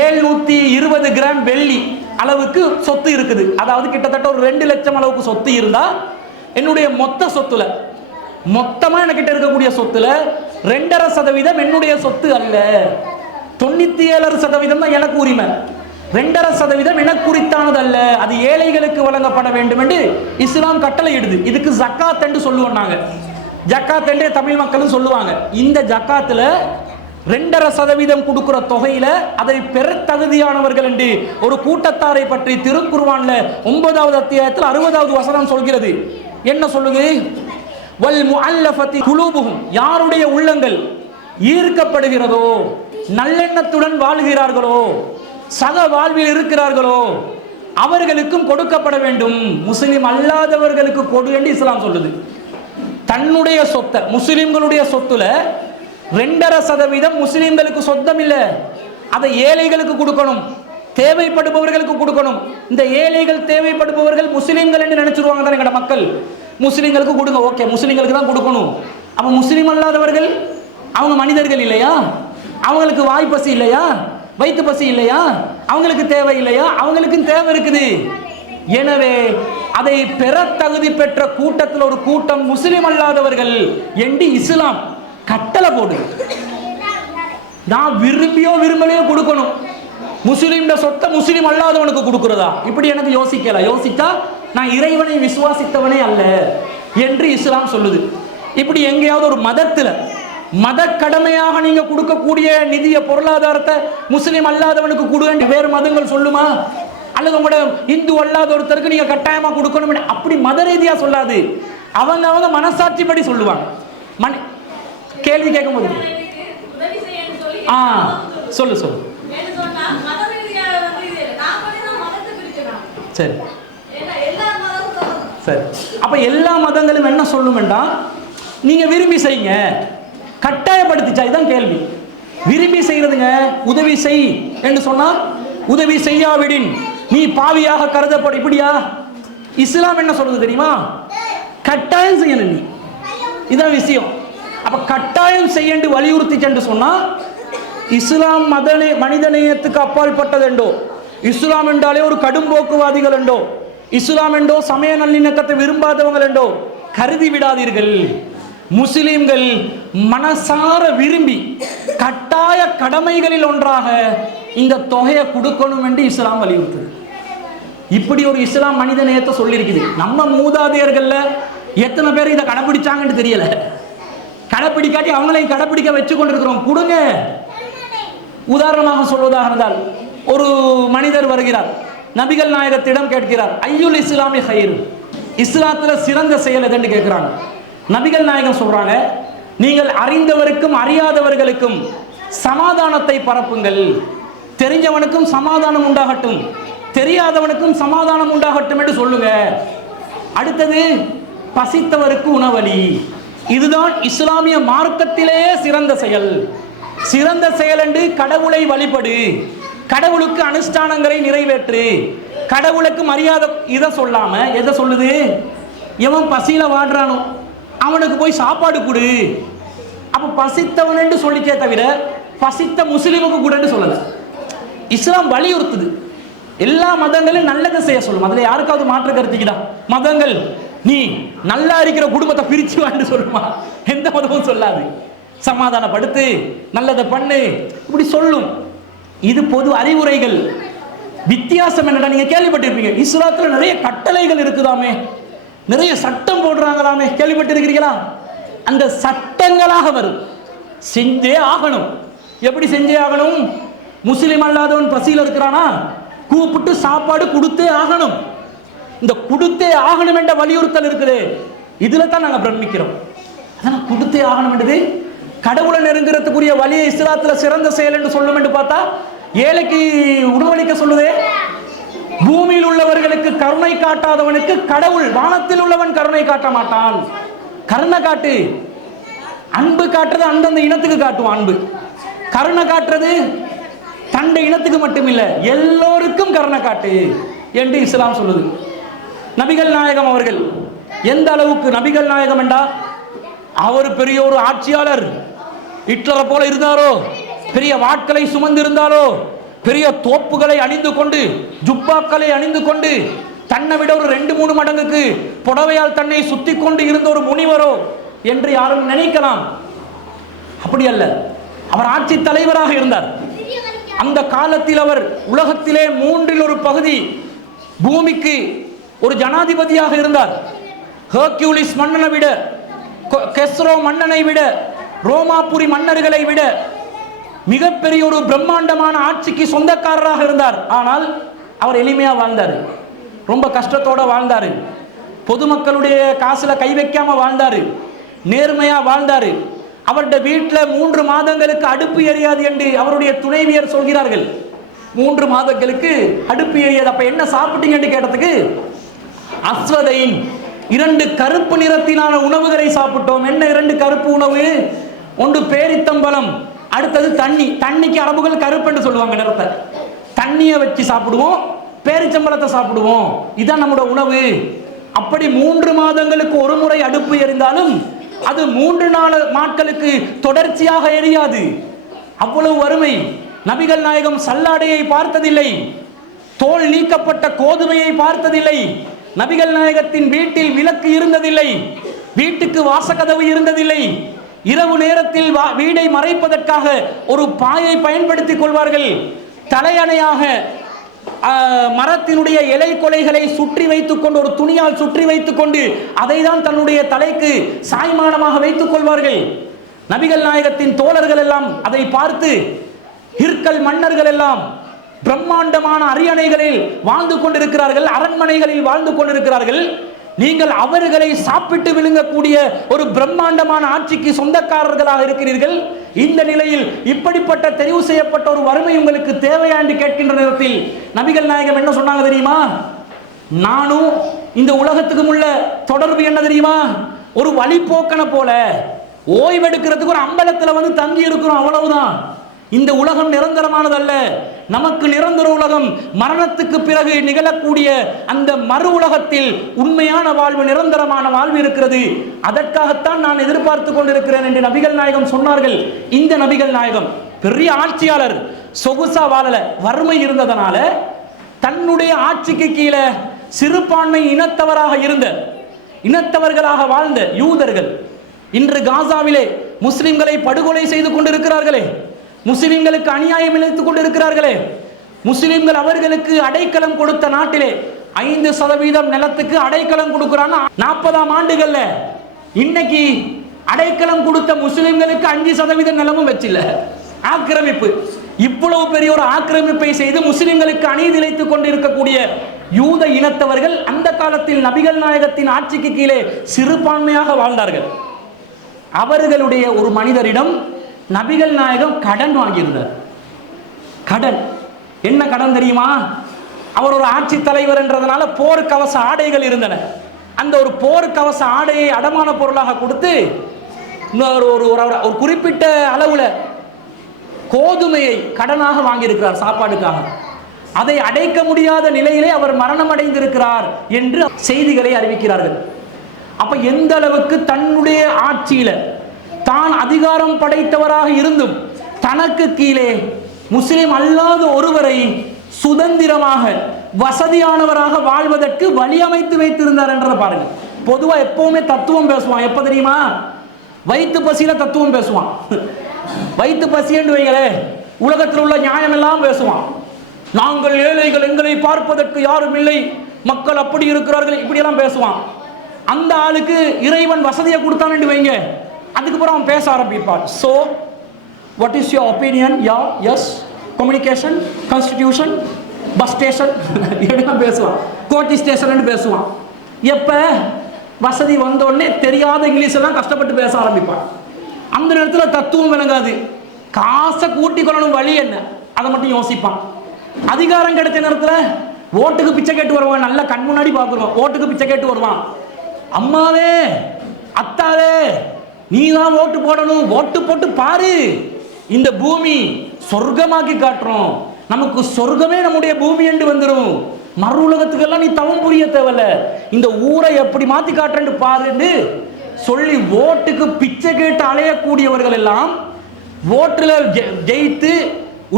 720 கிராம் வெள்ளி அளவுக்கு சொத்து இருக்குது, அதாவது கிட்டத்தட்ட ஒரு 2 லட்சம் அளவுக்கு சொத்து இருந்தா என்னுடைய மொத்த சொத்துல, மொத்தமா என்கிட்ட இருக்கக்கூடிய சொத்துல 2.5% என்னுடைய சொத்து அல்ல, 97% தான் எனக்கு உரிமை. 2.5% எனக்கு குறித்தானது அல்ல, அது ஏழைகளுக்கு வழங்கப்பட வேண்டும் என்று இஸ்லாம் கட்டளை இடுது. இதுக்கு ஜக்காத் என்று சொல்லுவோம் நாங்க, ஜக்காத் என்று தமிழ் மக்களும் சொல்லுவாங்க. இந்த ஜக்காத்துல 2.5% கொடுக்கிற தொகையில அதை பெற தகுதியானவர்கள் என்று ஒரு கூட்டத்தாரை பற்றி திருக்குர்ஆன்ல 9வது அத்தியாயத்தில் 60வது வசனம் சொல்கிறது. என்ன சொல்லுது? வல் முஅல்லஃபதி குலூபுஹும், யாருடைய உள்ளங்கள் ஈர்க்கப்படுகிறதோ, நல்லெண்ணத்துடன் வாழ்கிறார்களோ, சக வாழ்வில் இருக்கிறார்களோ அவர்களுக்கும் கொடுக்கப்பட வேண்டும். முஸ்லிம் அல்லாதவர்களுக்கு கொடு என்று இஸ்லாம் சொல்லுது. தன்னுடைய சொத்தை, முஸ்லிம்களுடைய சொத்துல 2.5% முஸ்லிம்களுக்கு சொந்தம் இல்லை, அதை ஏழைகளுக்கு கொடுக்கணும், தேவைப்படுபவர்களுக்கு கொடுக்கணும். இந்த ஏழைகள் தேவைப்படுபவர்கள் முஸ்லிம்கள் என்று நினைச்சிருவாங்க தானே எங்கட மக்கள். முஸ்லிம்களுக்கு கொடுங்க, ஓகே முஸ்லிம்களுக்கு தான் கொடுக்கணும். அப்ப முஸ்லிம் அல்லாதவர்கள் அவங்க மனிதர்கள் இல்லையா? அவங்களுக்கு வாய் பசி இல்லையா? வயிற்று பசி இல்லையா? அவங்களுக்கு தேவை இல்லையா? அவங்களுக்கும் தேவை இருக்குது. எனவே அதை பெற தகுதி பெற்ற கூட்டத்தில் ஒரு கூட்டம் முஸ்லிம் அல்லாதவர்கள் என்று இஸ்லாம் கட்டளை போடுது. நான் விரும்பியோ விரும்பலையோ கொடுக்கணும். முஸ்லிம் சொத்தை முஸ்லிம் அல்லாதவனுக்கு கொடுக்கிறதா? இப்படி எனக்கு யோசிக்கல. யோசித்தா நான் இறைவனை விசுவாசித்தவனே அல்ல என்று இஸ்லாம் சொல்லுது. இப்படி எங்கேயாவது ஒரு மதத்துல மத கடமையாக நீங்க கொடுக்கக்கூடிய நிதிய பொருளாதாரத்தை முஸ்லிம் அல்லாதவனுக்கு கொடுங்க வேறு மதங்கள் சொல்லுமா? அல்லது உங்களோட இந்து அல்லாத ஒருத்தருக்கு நீங்க கட்டாயமா கொடுக்கணும் அப்படி மத ரீதியா சொல்லாது. அவங்க மனசாட்சிப்படி சொல்லுவாங்க. கேள்வி கேட்கும் போது சொல்லு சொல்லு. சரி சரி. அப்ப எல்லா மதங்களும் என்ன சொல்லும் என்றால், நீங்க விரும்பி செய்யுங்க, கட்டாயப்படுத்திச்சா? இதுதான் கேள்வி. விரும்பி செய்யறதுங்க, உதவி செய் என்று சொன்னா உதவி செய்யாவிடின் நீ பாவியாக கருதப்படும். இப்படியா? இஸ்லாம் என்ன சொல்றது தெரியுமா? கட்டாயம் செய்யணும் நீ, இதான் விஷயம். அப்ப கட்டாயம் செய்ய வலியுறுத்தி சென்று சொன்னா இஸ்லாம் மனிதநேயத்துக்கு அப்பால் பட்டது என்றோ, இஸ்லாம் என்றாலே ஒரு கடும்போக்குவாதிகள் என்றோ, இஸ்லாம் என்றோ சமய நல்லிணக்கத்தை விரும்பாதவங்கள் என்றோ கருதி விடாதீர்கள். முஸ்லிம்கள் மனசார விரும்பி கட்டாய கடமைகளில் ஒன்றாக இந்த தொகையை கொடுக்கணும் என்று இஸ்லாம் வலியுறுத்துது. இப்படி ஒரு இஸ்லாம் மனித நேயத்தை சொல்லியிருக்குது. நம்ம மூதாதையர்கள்ல எத்தனை பேர் இதை கடைபிடிச்சாங்கன்னு தெரியல. கடைப்பிடிக்காட்டி அவங்களையும் கடைப்பிடிக்க வச்சு கொண்டிருக்கிறோம். கொடுங்க. உதாரணமாக சொல்வதாக இருந்தால், ஒரு மனிதர் வருகிறார், நபிகள் நாயகத்திடம் கேட்கிறார், ஐயுல் இஸ்லாமி ஹைர், இஸ்லாத்துல சிறந்த செயல் எதுன்னு கேட்கிறாங்க. நபிகள் நாயகம் சொல்றாங்க, நீங்கள் அறிந்தவருக்கும் அறியாதவர்களுக்கும் சமாதானத்தை பரப்புங்கள். தெரிஞ்சவனுக்கும் சமாதானம் உண்டாகட்டும், தெரியாதவனுக்கும் சமாதானம் உண்டாகட்டும் என்று சொல்லுங்க. அடுத்தது, பசித்தவருக்கு உணவளி. இதுதான் இஸ்லாமிய மார்க்கத்திலே சிறந்த செயல். சிறந்த செயல் என்று கடவுளை வழிபடு, கடவுளுக்கு அனுஷ்டானங்களை நிறைவேற்று, கடவுளுக்கு மரியாதை. இதை சொல்லாம எதை சொல்லுது? எவன் பசியில வாடுறானோ அவனுக்கு போய் சாப்பாடு கொடு. அப்ப பசித்தவன் என்று சொல்லிச்சே தவிர பசித்த முஸ்லிமுக்கு கூட சொல்லல. இஸ்லாம் வலியுறுத்துது. எல்லா மதங்களும் நல்லதை செய்ய சொல்லும். அதுல யாருக்காவது மாற்று கருத்துக்கிடா? மதங்கள் நீ நல்லா இருக்கிற குடும்பத்தை பிரிச்சு வான்னு சொல்லுமா? எந்த மதமும் சொல்லாது. சமாதானப்படுத்து, நல்லதை பண்ணு, இப்படி சொல்லும். இது பொது அறிவுரைகள். வித்தியாசம் என்னடா, நீங்க கேள்விப்பட்டிருப்பீங்க, இஸ்லாத்துல நிறைய கட்டளைகள் இருக்குதாமே, நிறைய சட்டம் போடுறாங்களாமே, கேள்விப்பட்டிருக்கிறீங்களா? அந்த சட்டங்களாக வரும். செஞ்சே ஆகணும். எப்படி செஞ்சே ஆகணும்? முஸ்லிம் அல்லாதவன் பசியில் இருக்கிறானா, கூப்பிட்டு சாப்பாடு கொடுத்தே ஆகணும். இந்த கொடுத்தே ஆகணும் என்ற வலியுறுத்தல் இருக்குது. இதுல தான் நாங்க பிரமிக்கிறோம். அதான் கொடுத்தே ஆகணும் என்றது கடவுளை நெருங்குறதுக்குரிய வழியை இஸ்லாத்துல சிறந்த செயல் என்று சொல்லும் என்று பார்த்தா, ஏழைக்கு உணவளிக்க சொல்லுதே. பூமியில் உள்ளவர்களுக்கு கருணை காட்டாதவனுக்கு கடவுள் வானத்தில் உள்ளவன் கருணை காட்ட மாட்டான். கருணை காட்டு. அன்பு காட்டுறது அந்தந்த இனத்துக்கு காட்டுவான். அன்பு கருணை காட்டுறது தண்டை இனத்துக்கு மட்டுமில்லை, எல்லோருக்கும் கருணை காட்டு என்று இஸ்லாம் சொல்லுது. நபிகள் நாயகம் அவர்கள் எந்த அளவுக்கு, நபிகள் நாயகம் என்றா அவர் பெரிய ஒரு ஆட்சியாளர், ஹிட்லரை போல இருந்தாரோ, பெரிய வாட்களை சுமந்து இருந்தாரோ, பெரிய தோப்புகளை அணிந்து கொண்டு, ஜுப்பாக்களை அணிந்து கொண்டு, தன்னை விட ஒரு 2-3 மடங்குக்கு புடவையால் தன்னை சுத்தி கொண்டு இருந்த ஒரு முனிவரோ என்று யாரும் நினைக்கலாம். அப்படி அல்ல. அவர் ஆட்சி தலைவராக இருந்தார். அந்த காலத்தில் அவர் உலகத்திலே 1/3 பகுதி பூமிக்கு ஒரு ஜனாதிபதியாக இருந்தார். ஹெர்குலிஸ் மன்னனை விட, கெஸ்ரோ மன்னனை விட, ரோமாபுரி மன்னர்களை விட மிகப்பெரிய ஒரு பிரம்மாண்டமான ஆட்சிக்கு சொந்தக்காரராக இருந்தார். ஆனால் அவர் எளிமையா வாழ்ந்தார். ரொம்ப கஷ்டத்தோட வாழ்ந்தார். பொதுமக்களுடைய காசுல கை வைக்காம வாழ்ந்தார். நேர்மையா வாழ்ந்தார். அவருடைய வீட்டில் 3 மாதங்களுக்கு அடுப்பு எரியாது என்று அவருடைய துணைவியர் சொல்கிறார்கள். 3 மாதங்களுக்கு அடுப்பு எரியாது. அப்ப என்ன சாப்பிட்டீங்கன்னு கேட்டதுக்கு, அஸ்வதைன் 2 கருப்பு நிறத்திலான உணவுகளை சாப்பிட்டோம். என்ன 2 கருப்பு உணவு? ஒன்று பேரித்தம்பலம், அடுத்தது தண்ணி. தண்ணிக்கு அரபுகள் கருப்பு என்று சொல்லுவாங்க நிறத்தை. தண்ணியை வச்சு சாப்பிடுவோம், பேரிச்சம்பளத்தை சாப்பிடுவோம். இதுதான் நம்முடைய உணவு. அப்படி 3 மாதங்களுக்கு ஒரு முறை அடுப்பு எரிந்தாலும் அது 3 நாட்களுக்கு தொடர்ச்சியாக எரியாது. அவ்வளவு வறுமை. நபிகள் நாயகம் சல்லாடையை பார்த்ததில்லை, தோல் நீக்கப்பட்ட கோதுமையை பார்த்ததில்லை. நபிகள் நாயகத்தின் வீட்டில் விளக்கு இருந்ததில்லை, வீட்டுக்கு வாசக்கதவு இருந்ததில்லை. இரவு நேரத்தில் வீடை மறைப்பதற்காக ஒரு பாயை பயன்படுத்திக் கொள்வார்கள். தலையணையாக மரத்தினுடைய இலை கொலைகளை சுற்றி வைத்துக் கொண்டு, ஒரு துணியால் சுற்றி வைத்துக் கொண்டு அதை தான் தன்னுடைய தலைக்கு சாய்மானமாக வைத்துக் கொள்வார்கள். நபிகள் நாயகத்தின் தோழர்கள் எல்லாம் அதை பார்த்து, ஹிர்கல் மன்னர்கள் எல்லாம் பிரம்மாண்டமான அரியணைகளில் வாழ்ந்து கொண்டிருக்கிறார்கள், அரண்மனைகளில் வாழ்ந்து கொண்டிருக்கிறார்கள். நீங்கள் அவர்களை சாப்பிட்டு விழுங்கக்கூடிய ஒரு பிரம்மாண்டமான ஆட்சிக்கு சொந்தக்காரர்களாக இருக்கிறீர்கள். இந்த நிலையில் இப்படிப்பட்ட தெரிவு செய்யப்பட்ட ஒரு வறுமை உங்களுக்கு தேவையா என்று கேட்கின்ற நேரத்தில் நபிகள் நாயகம் என்ன சொன்னாங்க தெரியுமா? நானும் இந்த உலகத்துக்கும் உள்ள தொடர்பு என்ன தெரியுமா? ஒரு வழிபோக்கனை போல ஓய்வெடுக்கிறதுக்கு ஒரு அம்பலத்தில் வந்து தங்கி இருக்கிறோம், அவ்வளவுதான். இந்த உலகம் நிரந்தரமானதல்ல. நமக்கு நிரந்தர உலகம் மரணத்துக்கு பிறகு நிகழக்கூடிய அந்த மறு உலகத்தில் உண்மையான வாழ்வு, நிரந்தரமான வாழ்வு இருக்கிறது. அதற்காகத்தான் நான் எதிர்பார்த்து கொண்டிருக்கிறேன் என்று நபிகள் நாயகம் சொன்னார்கள். இந்த நபிகள் நாயகம் பெரிய ஆட்சியாளர், சொகுசா வாழல, வறுமை இருந்ததனால தன்னுடைய ஆட்சிக்கு கீழே சிறுபான்மை இனத்தவராக இருந்த, இனத்தவர்களாக வாழ்ந்த யூதர்கள் இன்று காசாவிலே முஸ்லிம்களை படுகொலை செய்து கொண்டிருக்கிறார்களே, முஸ்லிம்களுக்கு அநியாயம் இழைத்துக் கொண்டிருக்கிறார்களே, முஸ்லிம்கள் அவர்களுக்கு அடைக்கலம் கொடுத்த நாட்டிலே 5% நிலத்துக்கு அடைக்கலம் கொடுக்கிறாங்க. 40ஆம் ஆண்டுகள்ல இன்னைக்கு அடைக்கலம் கொடுத்த முஸ்லிம்களுக்கு 5% நிலமும் வச்சில்ல. ஆக்கிரமிப்பு, இவ்வளவு பெரிய ஒரு ஆக்கிரமிப்பை செய்து முஸ்லிம்களுக்கு அநீதி இழைத்துக் கொண்டிருக்கக்கூடிய யூத இனத்தவர்கள் அந்த காலத்தில் நபிகள் நாயகத்தின் ஆட்சிக்கு கீழே சிறுபான்மையாக வாழ்ந்தார்கள். அவர்களுடைய ஒரு மனிதரிடம் நபிகள் நாயகம் கடன் வாங்கியிருந்தார். கடன் என்ன கடன் தெரியுமா? அவர் ஒரு ஆட்சி தலைவர் என்றதுனால போர்க்கவச ஆடைகள் இருந்தன. அந்த ஒரு போர்க்கவச ஆடையை அடமான பொருளாக கொடுத்து ஒரு குறிப்பிட்ட அளவுல கோதுமையை கடனாக வாங்கியிருக்கிறார் சாப்பாடுக்காக. அதை அடைக்க முடியாத நிலையிலே அவர் மரணம் அடைந்திருக்கிறார் என்று செய்திகளை அறிவிக்கிறார்கள். அப்ப எந்த அளவுக்கு தன்னுடைய ஆட்சியில தான் அதிகாரம் படைத்தவராக இருந்தும் தனக்கு கீழே முஸ்லிம் அல்லாத ஒருவரை சுதந்திரமாக வசதியானவராக வாழ்வதற்கு வழியமைத்து வைத்திருந்தார் என்றதை பாருங்க. பொதுவா எப்பவுமே தத்துவம் பேசுவான். எப்ப தெரியுமா? வயிற்று பசியில தத்துவம் பேசுவான். வயிற்று பசி என்று வைங்களே, உலகத்தில் உள்ள நியாயம் எல்லாம் பேசுவான். நாங்கள் ஏழைகள், எங்களை பார்ப்பதற்கு யாரும் இல்லை, மக்கள் அப்படி இருக்கிறார்கள், இப்படியெல்லாம் பேசுவான். அந்த ஆளுக்கு இறைவன் வசதியை கொடுத்தான் என்று வைங்க, அதுக்கப்புறம் அவன் பேச ஆரம்பிப்பான். So what is your opinion? Yeah, yes, communication, constitution, bus station இப்படிலாம் பேசுவான். கோட்டி ஸ்டேஷன் பேசுவான். எப்ப வசதி வந்தோடனே தெரியாத இங்கிலீஷ் எல்லாம் கஷ்டப்பட்டு பேச ஆரம்பிப்பான். அந்த நேரத்தில் தத்துவம் விளங்காது. காசை கூட்டி கொள்ளணும் வழி என்ன, அதை மட்டும் யோசிப்பான். அதிகாரம் கிடைச்ச நேரத்தில் ஓட்டுக்கு பிச்சை கேட்டு வருவான். நல்ல கண் முன்னாடி பார்க்குறோம், ஓட்டுக்கு பிச்சை கேட்டு வருவான். அம்மாவே, அத்தாவே, நீ தான் ஓட்டு போடணும், ஓட்டு போட்டு பாரு, இந்த பூமி சொர்க்கமாக்கி காட்டுறோம், நமக்கு சொர்க்கமே நம்முடைய பூமி என்று வந்துடும், மறு உலகத்துக்கெல்லாம் நீ தவம் புரிய தேவையில்ல, இந்த ஊரை எப்படி மாத்தி காட்டுறேன்னு பாருன்னு சொல்லி ஓட்டுக்கு பிச்சை கேட்டு அலையக்கூடியவர்கள் எல்லாம் ஓட்டுல ஜெயித்து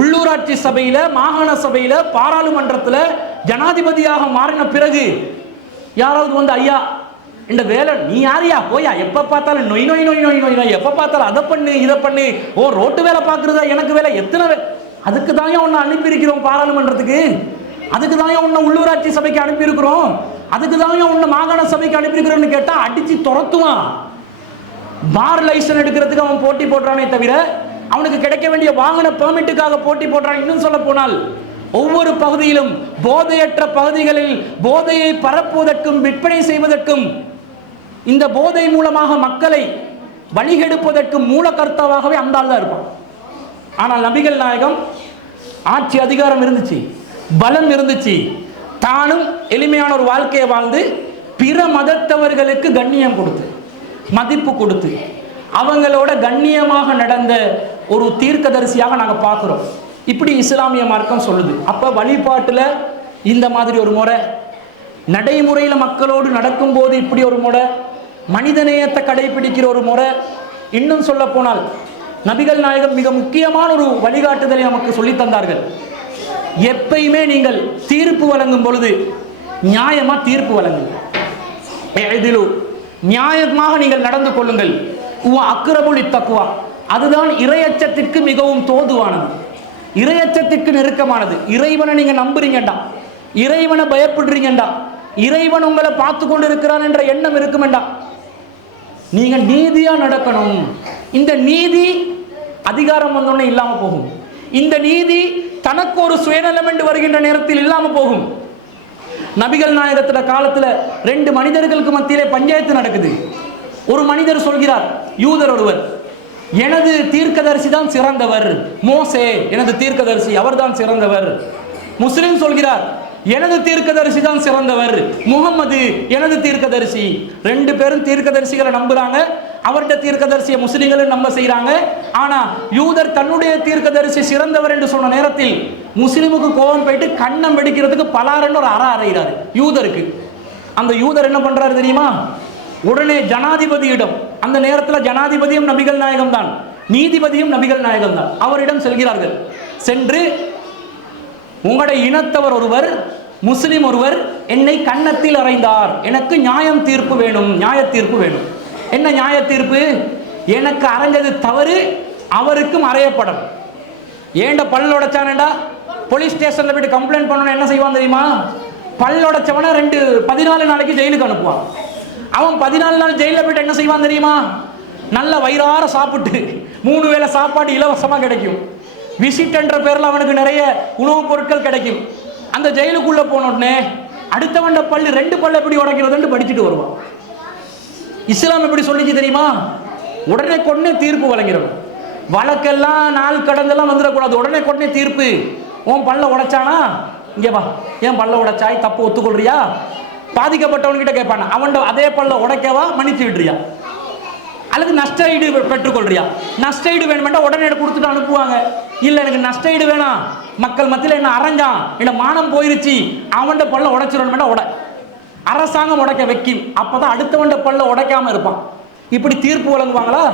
உள்ளூராட்சி சபையில, மாகாண சபையில, பாராளுமன்றத்தில் ஜனாதிபதியாக மாறின பிறகு யாராவது வந்து ஐயா இந்த வேலை நீ யாரையா போயா, எப்ப பார்த்தாலும் நொய் நொய் நொய் நொய் நொய், எப்ப பார்த்தாலும் அதை பண்ணு இதை பண்ணு, ஓ ரோட்டு வேலை பார்க்கறதா, எனக்கு வேலை எத்தனை அதுக்கு தான் உன்னை அனுப்பியிருக்கிறோம் பாராளுமன்றத்துக்கு, அதுக்கு தான் உன்னை உள்ளூராட்சி சபைக்கு அனுப்பியிருக்கிறோம், அதுக்கு தான் உன்னை மாகாண சபைக்கு அனுப்பியிருக்கிறோம்னு கேட்டா அடிச்சு துரத்துவான். பார் லைசன்ஸ் எடுக்கிறதுக்கு அவன் போட்டி போடுறானே தவிர அவனுக்கு கிடைக்க வேண்டிய வாகன பெர்மிட்டுக்காக போட்டி போடுறான். இன்னும் சொல்ல போனால் ஒவ்வொரு பகுதியிலும் போதையற்ற பகுதிகளில் போதையை பரப்புவதற்கும் விற்பனை செய்வதற்கும் இந்த போதை மூலமாக மக்களை வழிகெடுப்பதற்கும் மூலகர்த்தாவாகவே அந்த ஆள் தான் இருப்பான். ஆனால் நபிகள் நாயகம் ஆட்சி அதிகாரம் இருந்துச்சு, பலம் இருந்துச்சு, தானும் எளிமையான ஒரு வாழ்க்கையை வாழ்ந்து பிற மதத்தவர்களுக்கு கண்ணியம் கொடுத்து மதிப்பு கொடுத்து அவங்களோட கண்ணியமாக நடந்த ஒரு தீர்க்கதரிசியாக நாங்கள் பார்க்குறோம். இப்படி இஸ்லாமிய மார்க்கம் சொல்லுது. அப்போ வழிபாட்டில் இந்த மாதிரி ஒரு முறை, நடைமுறையில் மக்களோடு நடக்கும்போது இப்படி ஒரு முறை, மனிதநேயத்தை கடைபிடிக்கிற ஒரு முறை. இன்னும் சொல்ல போனால் நபிகள் நாயகம் மிக முக்கியமான ஒரு வழிகாட்டுதலை நமக்கு சொல்லி தந்தார்கள். எப்பயுமே நீங்கள் தீர்ப்பு வழங்கும் பொழுது நியாயமா தீர்ப்பு வழங்குங்கள், நியாயமாக நீங்கள் நடந்து கொள்ளுங்கள். அக்ரபுல் தக்வா, அதுதான் இறையச்சத்திற்கு மிகவும் தோதுவானது, இறையச்சத்திற்கு நெருக்கமானது. இறைவனை நீங்க நம்புறீங்கடா, இறைவனை பயப்படுறீங்கடா, இறைவன் உங்களை பார்த்து கொண்டு இருக்கிறான் என்ற எண்ணம் இருக்குமெண்டா, நீங்க நீதியா நடக்கணும். இந்த நீதி அதிகாரம் வந்தோடனே இல்லாம போகும். இந்த நீதி தனக்கு ஒரு சுயநலம் என்று வருகின்ற நேரத்தில் இல்லாம போகும். நபிகள் நாயகத்துல காலத்துல 2 மனிதர்களுக்கு மத்தியிலே பஞ்சாயத்து நடக்குது. ஒரு மனிதர் சொல்கிறார், யூதர் ஒருவர், எனது தீர்க்கதரிசி தான் சிறந்தவர், மோசே எனது தீர்க்கதரிசி, அவர் தான் சிறந்தவர். முஸ்லிம் சொல்கிறார், எனது தீர்க்கதரிசி தான் சிறந்தவர், முகம்மது எனது தீர்க்கதரிசி. 2 பேரும் தீர்க்கதரிசிகளை நம்புறாங்க, அவருடைய தீர்க்கதரிசியை முஸ்லிம்களும் நம்ப செய்யறாங்க. ஆனா யூதர் தன்னுடைய தீர்க்கதரிசி சிறந்தவர் என்று சொன்ன நேரத்தில் முஸ்லிமுக்கு கோபம் போயிட்டு கண்ணம் வெடிக்கிறதுக்கு பலாரன்னு ஒரு அறையிறாரு யூதருக்கு. அந்த யூதர் என்ன பண்றாரு தெரியுமா? உடனே ஜனாதிபதியிடம், அந்த நேரத்தில் ஜனாதிபதியும் நபிகள் நாயகம் தான், நீதிபதியும் நபிகள் நாயகம் தான், அவரிடம் செல்கிறார்கள். சென்று உங்களுடைய இனத்தவர் ஒருவர் முஸ்லிம் ஒருவர் என்னை கன்னத்தில் அறைந்தார், எனக்கு நியாயம் தீர்ப்பு வேணும், நியாய தீர்ப்பு வேணும். என்ன நியாய தீர்ப்பு? எனக்கு அரைஞ்சது தவறு, அவருக்கும் அறையப்படும். ஏண்ட பல் உடைச்சானேண்டா போலீஸ் ஸ்டேஷன்ல போயிட்டு கம்ப்ளைண்ட் பண்ணணும். என்ன செய்வான் தெரியுமா? பல் உடைச்சவன 14 நாளைக்கு ஜெயிலுக்கு அனுப்புவான். அவன் 14 நாள் ஜெயிலில் போயிட்டு என்ன செய்வான் தெரியுமா? நல்ல வயிறார சாப்பிட்டு 3 வேளை சாப்பாடு இலவசமாக கிடைக்கும். விசிட் என்ற பேரில் அவனுக்கு நிறைய உணவுப் பொருட்கள் கிடைக்கும். அந்த ஜெயிலுக்குள்ள போன உடனே அடுத்தவண்ட பல்லு 2 பல்ல எப்படி உடைக்கிறதுன்னு படிச்சுட்டு வருவான். இஸ்லாம் எப்படி சொல்லிச்சு தெரியுமா? உடனே கொண்டே தீர்ப்பு வழங்கிறோம். வழக்கெல்லாம் நாள் கடந்தெல்லாம் வந்துடக்கூடாது. உடனே கொண்டே தீர்ப்பு. உன் பல்ல உடைச்சானா, இங்கே வா, ஏன் பல்ல உடைச்சாய், தப்பு ஒத்துக்கொள்றியா? பாதிக்கப்பட்டவன்கிட்ட கேட்பான, அவன் அதே பல்ல உடைக்கவா, மன்னிச்சு விடுறியா, அல்லது நஷ்ட ஈடு பெற்றுக்கொள்றியா? நஷ்ட ஈடு வேணுமெண்டா உடனே கொடுத்துட்டு அனுப்புவாங்க. இல்லை எனக்கு நஷ்ட ஈடு வேணாம், மக்கள் மத்தியில் என்ன அரைஞ்சான், என்ன மானம் போயிருச்சு, அவன் பல்ல உடைச்சிடணுமெண்டா உடை. அரசாங்கம் உடைக்க வைக்கும். அப்பதான் அடுத்தவன் பல்ல உடைக்காம இருப்பான். இப்படி தீர்ப்பு வழங்குவாங்களா?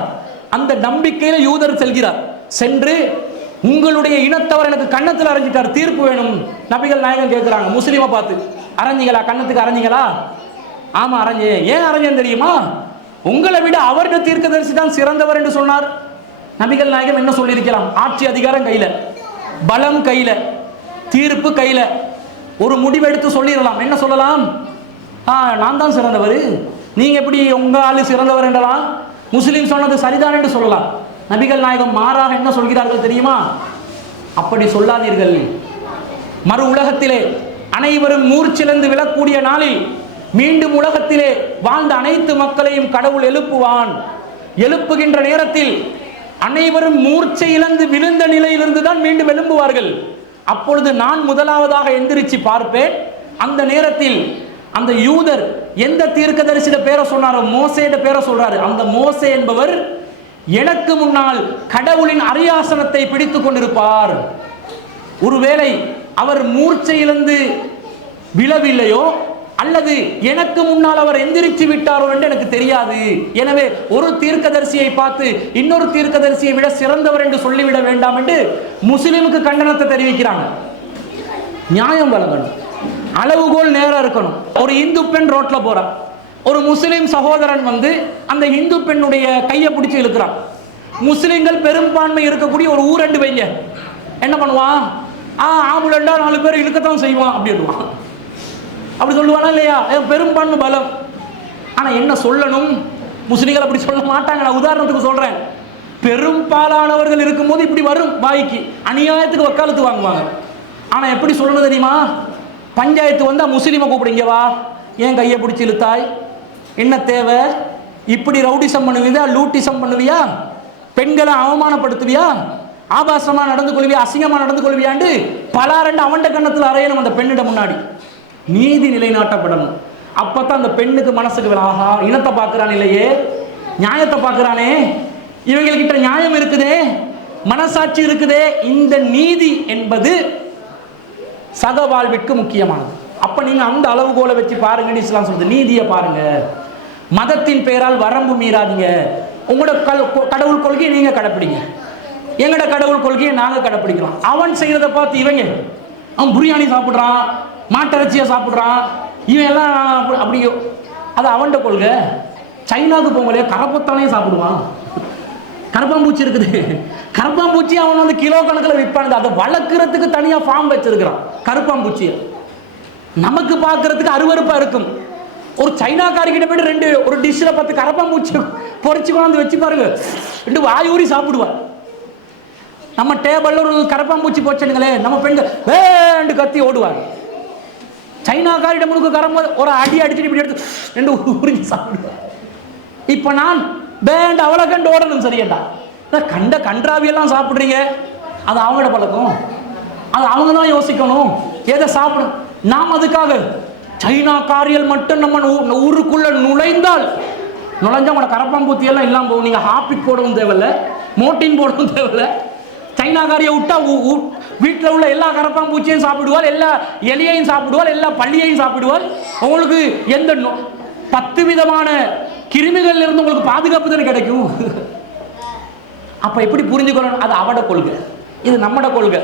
அந்த நம்பிக்கையில யூதர் செல்கிறார். சென்று உங்களுடைய இனத்தவர் எனக்கு கன்னத்தில் அரைஞ்சிட்டார், தீர்ப்பு வேணும். நபிகள் நாயகம் கேட்கிறாங்க முஸ்லீமை பார்த்து, அரைஞ்சிங்களா, கன்னத்துக்கு அரைஞ்சிங்களா? ஆமா அரைஞ்சே. ஏன் அரைஞ்சேன்னு தெரியுமா? உங்களை விட அவருடைய தீர்க்கதரிசி தான் சிறந்தவர் என்று சொன்னார். நபிகள் நாயகம் என்ன சொல்லியிருக்கலாம்? ஆட்சி அதிகாரம் கையில, பலம் கையில, தீர்ப்பு கையில. ஒரு முடிவெடுத்து சொல்லிடலாம். என்ன சொல்லலாம்? நான் தான் சிறந்தவர், நீங்க எப்படி உங்க ஆளு சிறந்தவர் என்றலாம்? முஸ்லீம் சொன்னது சரிதான் என்று சொல்லலாம். நபிகள் நாயகம் மாறாக என்ன சொல்கிறார்கள் தெரியுமா? அப்படி சொல்லாதீர்கள். மறு உலகத்திலே அனைவரும் மூர்ச்சிழந்து விழக்கூடிய நாளில் மீண்டும் உலகத்திலே வாழ்ந்த அனைத்து மக்களையும் கடவுள் எழுப்புவான். எழுப்புகின்ற நேரத்தில் அனைவரும் மூர்ச்சை இழந்து விழுந்த நிலையிலிருந்து தான் மீண்டும் எழும்புவார்கள். அப்பொழுது நான் முதலாவதாக எந்திரிச்சு பார்ப்பேன். அந்த நேரத்தில் அந்த யூதர் எந்த தீர்க்கதரிசிட பேரை சொன்னாரோ, மோசேட பேரை சொல்றாரு. அந்த மோசே என்பவர் எனக்கு முன்னால் கடவுளின் அரியாசனத்தை பிடித்துக் கொண்டிருப்பார். ஒருவேளை அவர் மூர்ச்சையிலிருந்து விழவில்லையோ அல்லது எனக்கு முன்னால் அவர் எந்திரிச்சு விட்டாரோ என்று எனக்கு தெரியாது. எனவே ஒரு தீர்க்கதரிசியை பார்த்து இன்னொரு தீர்க்கதரிசியை விட சிறந்தவர் என்று சொல்லிவிட வேண்டாம் என்று முஸ்லிமுக்கு கண்டனத்தை தெரிவிக்கிறாங்க. நியாயம் வழங்கணும், அளவுகோல் நேரம் இருக்கணும். ஒரு இந்து பெண் ரோட்ல போறான், ஒரு முஸ்லிம் சகோதரன் வந்து அந்த இந்து பெண்ணுடைய கையை பிடிச்சி இழுக்கிறான். முஸ்லிம்கள் பெரும்பான்மை இருக்கக்கூடிய ஒரு ஊரண்டு வைங்க, என்ன பண்ணுவான்? ஆம்புலண்டா 4 பேர் இழுக்கத்தான் செய்வான் அப்படின்வான். அப்படி சொல்லுவானா இல்லையா? பெரும்பான்மை பலம். ஆனா என்ன சொல்லணும்? முஸ்லிம்கள் அப்படி சொல்ல மாட்டாங்க. நான் உதாரணத்துக்கு சொல்றேன். பெரும்பாலானவர்கள் இருக்கும்போது இப்படி வரும் வாய்க்கு, அநியாயத்துக்கு வக்காலத்து வாங்குவாங்க. ஆனா எப்படி சொல்லணும் தெரியுமா? பஞ்சாயத்து வந்தா முஸ்லீமை கூப்பிடுங்க, வா, ஏன் கையை பிடிச்சி இழுத்தாய், என்ன தேவை, இப்படி ரவுடிசம் பண்ணுவியா, லூட்டிசம் பண்ணுவியா, பெண்களை அவமானப்படுத்துவியா, ஆபாசமா நடந்து கொள்வியா, அசிங்கமா நடந்து கொள்வியாண்டு பலாரண்டு அவன்ட கண்ணத்தில் அறையணும் அந்த பெண்ணிட முன்னாடி. நீதி நிலைநாட்டப்படணும். அப்பதான் அந்த பெண்ணுக்கு மனசுக்கு ஆஹா, இனத்தை பார்க்கிறான் இல்லையே, நியாயத்தை பார்க்கிறானே, இவங்ககிட்ட நியாயம் இருக்குதே, மனசாட்சி இருக்குதே. இந்த நீதி என்பது சக வாழ்விற்கு முக்கியமானது. அப்ப நீங்க அந்த அளவுகோலை வச்சு பாருங்க. இஸ்லாம் சொல்றது நீதியை பாருங்க. மதத்தின் பெயரால் வரம்பு மீறாதீங்க. உங்களோட கடவுள் கொள்கையை நீங்க கடைப்பிடிங்க, எங்கட கடவுள் கொள்கையை நாங்க கடைப்பிடிக்கிறோம். அவன் செய்யறத பார்த்து இவங்க, அவன் பிரியாணி சாப்பிடுறான், மாட்டிறைச்சியை சாப்பிடுறான், இவன் எல்லாம் அப்படி, அது அவன்கிட்ட கொள்கை. சைனாவுக்கு போங்களே, கரப்பத்தானையும் சாப்பிடுவான். கரப்பாம்பூச்சி இருக்குது, கரப்பாம்பூச்சி அவன் வந்து கிலோ கணக்கில் விற்பானது. அதை வளர்க்கறதுக்கு தனியா ஃபார்ம் வச்சிருக்கிறான் கருப்பாம்பூச்சியை. நமக்கு பார்க்கறதுக்கு அருவருப்பா இருக்கும். ஒரு சைனாக்காரிக்கிட்ட போயிட்டு ஒரு டிஷ்ல 10 கரப்பாம்பூச்சி பொறிச்சு கொண்டாந்து வச்சு பாருங்க, 2 வாயூரி சாப்பிடுவார். நம்ம டேபிள்ல ஒரு கரப்பாம்பூச்சி போச்சுங்களே, நம்ம பெண்கள் வேண்டு கத்தி ஓடுவாங்க. சைனாக்காரிட்ட முழுக்க கரம்ப ஒரு அடி அடிச்சுட்டு இப்படி எடுத்து 2 உறிஞ்சி சாப்பிடுவார். இப்ப நான் பேண்ட் அவளை கண்டு ஓடணும், சரியண்டா? கண்ட கன்றாவியெல்லாம் சாப்பிடுறீங்க, அது அவங்களோட பழக்கம், அது அவங்க தான் யோசிக்கணும் எதை சாப்பிடும். நாம் அதுக்காக சைனாக்காரியல் மட்டும் நம்ம ஊருக்குள்ள நுழைஞ்சா உங்களோட கரப்பாம்பூத்தி எல்லாம் இல்லாம போகும். நீங்க ஹாப்பிக் போடவும் தேவையில்ல, மோட்டின் போடவும் தேவையில்ல. சைனாக்காரியை விட்டா வீட்டில் உள்ள எல்லா கரப்பாம்பூச்சியையும் சாப்பிடுவாள், எல்லா எலியையும் சாப்பிடுவாள், எல்லா பள்ளியையும் சாப்பிடுவாள். உங்களுக்கு எந்த 10 விதமான கிருமிகள் இருந்து உங்களுக்கு பாதுகாப்பு தானே கிடைக்கும். அப்ப எப்படி புரிஞ்சுக்கணும்? அது அவட கொள்கை, இது நம்மட கொள்கை.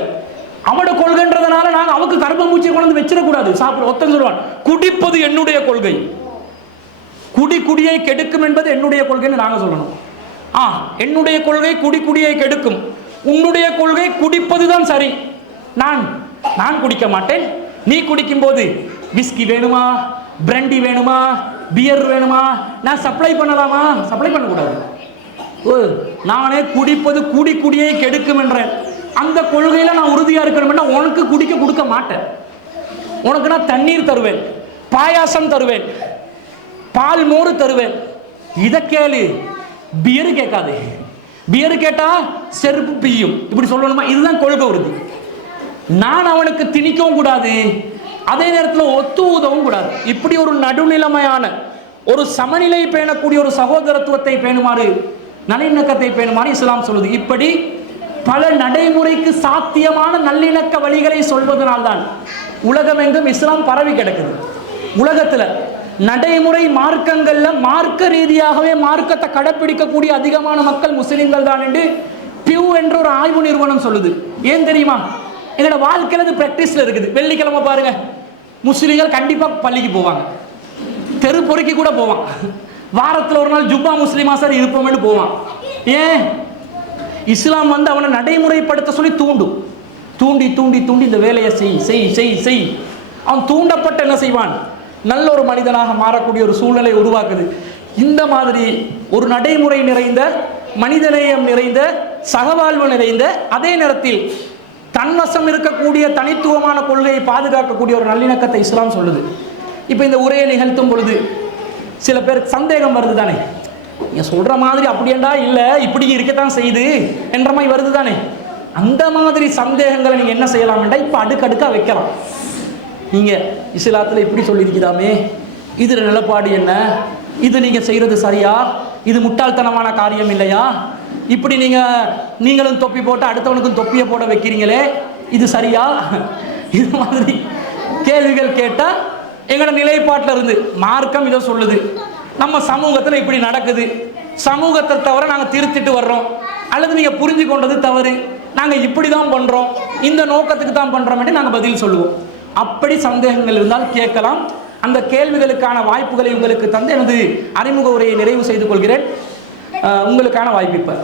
அவனோட கொள்கைன்றதுனால நாங்கள் அவனுக்கு கர்ப்பமூச்சியை கொண்டு வந்து வச்சிடக்கூடாது. சாப்பிட ஒத்தன் சொல்லுவான், குடிப்பது என்னுடைய கொள்கை, குடியை கெடுக்கும் என்பது என்னுடைய கொள்கைன்னு நாங்கள் சொல்லணும். என்னுடைய கொள்கை குடியை கெடுக்கும், உன்னுடைய கொள்கை குடிப்பதுதான் சரி. நான் குடிக்க மாட்டேன், நீ குடிக்கும் போது விஸ்கி வேணுமா, பிராண்டி வேணுமா, பியர் வேணுமா, நான் சப்ளை பண்ணலாமா? சப்ளை பண்ணக்கூடாது. நானே குடிப்பது குடியை கெடுக்கும் என்றேன். அந்த கொள்கையில நான் உறுதியா இருக்கணும்னா உனக்கு குடிக்க கொடுக்க மாட்டேன். உனக்கு நான் தண்ணீர் தருவேன், பாயாசம் தருவேன், பால் மோறு தருவேன். இதை கேளு, பியரு கேட்காது. பியரு கேட்டா செருப்பு பியும். இப்படி சொல்லணுமா? இதுதான் கொள்கை உறுதி. நான் அவனுக்கு திணிக்கவும் கூடாது, அதே நேரத்தில் ஒத்து ஊதவும் கூடாது. இப்படி ஒரு நடுநிலைமையான ஒரு சமநிலை பேணக்கூடிய ஒரு சகோதரத்துவத்தை பேணுமாறு, நல்லிணக்கத்தை பேணுமாறு இஸ்லாம் சொல்லுது. இப்படி பல நடைமுறைக்கு சாத்தியமான நல்லிணக்க வழிகளை சொல்வதனால்தான் உலகமெங்கும் இஸ்லாம் பரவி கிடக்குது. உலகத்துல நடைமுறை மார்க்கங்கள்ல மார்க்க ரீதியாகவே மார்க்கத்தை கடைப்பிடிக்கக்கூடிய அதிகமான மக்கள் முஸ்லிம்கள் தான் என்று பியூ என்ற ஒரு ஆய்வு நிறுவனம் சொல்லுது. ஏன் தெரியுமா? எங்களோட வாழ்க்கையில இது பிராக்டிஸ்ல இருக்குது. வெள்ளிக்கிழமை பாருங்க, முஸ்லிம்கள் கண்டிப்பா பள்ளிக்கு போவாங்க, தெரு பொறுக்கி கூட போவான். வாரத்தில் ஒரு நாள் ஜும்மா முஸ்லிமா சார் இருப்போம்னு போவான். ஏன்? இஸ்லாம் வந்து அவனை நடைமுறைப்படுத்த சொல்லி தூண்டி இந்த வேலையை செய். அவன் தூண்டப்பட்ட என்ன செய்வான்? நல்ல ஒரு மனிதனாக மாறக்கூடிய ஒரு சூழ்நிலை உருவாக்குது. இந்த மாதிரி ஒரு நடைமுறை நிறைந்த, மனிதநேயம் நிறைந்த, சகவாழ்வு நிறைந்த, அதே நேரத்தில் தன்வசம் இருக்கக்கூடிய தனித்துவமான கொள்கையை பாதுகாக்கக்கூடிய ஒரு நல்லிணக்கத்தை இஸ்லாம் சொல்லுது. இப்போ இந்த உரையை நிகழ்த்தும் பொழுது சில பேருக்கு சந்தேகம் வருது தானே, நீங்க சொல்ற மாதிரி அப்படியேண்டா இல்லை, இப்படி இருக்கத்தான் செய்யுது என்ற மாதிரி வருது தானே. அந்த மாதிரி சந்தேகங்களை நீங்க என்ன செய்யலாம்டா, இப்போ அடுக்கடுக்கா வைக்கலாம். நீங்க இஸ்லாத்துல இப்படி சொல்லியிருக்கிறாமே, இதுல நிலப்பாடு என்ன, இது நீங்க செய்யறது சரியா, இது முட்டாள்தனமான காரியம் இல்லையா, இப்படி நீங்களும் தொப்பி போட்டு அடுத்தவனுக்கும் தொப்பியை போட வைக்கிறீங்களே, இது சரியா? இது மாதிரி கேள்விகள் கேட்டா எங்களோட நிலைப்பாட்டில் இருந்து மார்க்கம் இதை சொல்லுது, நம்ம சமூகத்தில் இப்படி நடக்குது, சமூகத்தை தவிர நாங்கள் திருத்திட்டு வர்றோம், அல்லது நீங்கள் புரிஞ்சு கொண்டது தவறு, நாங்கள் இப்படி தான் பண்ணுறோம், இந்த நோக்கத்துக்கு தான் பண்ணுறோம் என்று நாங்கள் பதில் சொல்லுவோம். அப்படி சந்தேகங்கள் இருந்தால் கேட்கலாம். அந்த கேள்விகளுக்கான வாய்ப்புகளை உங்களுக்கு தந்து எனது அறிமுக உரையை நிறைவு செய்து கொள்கிறேன். உங்களுக்கான வாய்ப்பு இப்போ.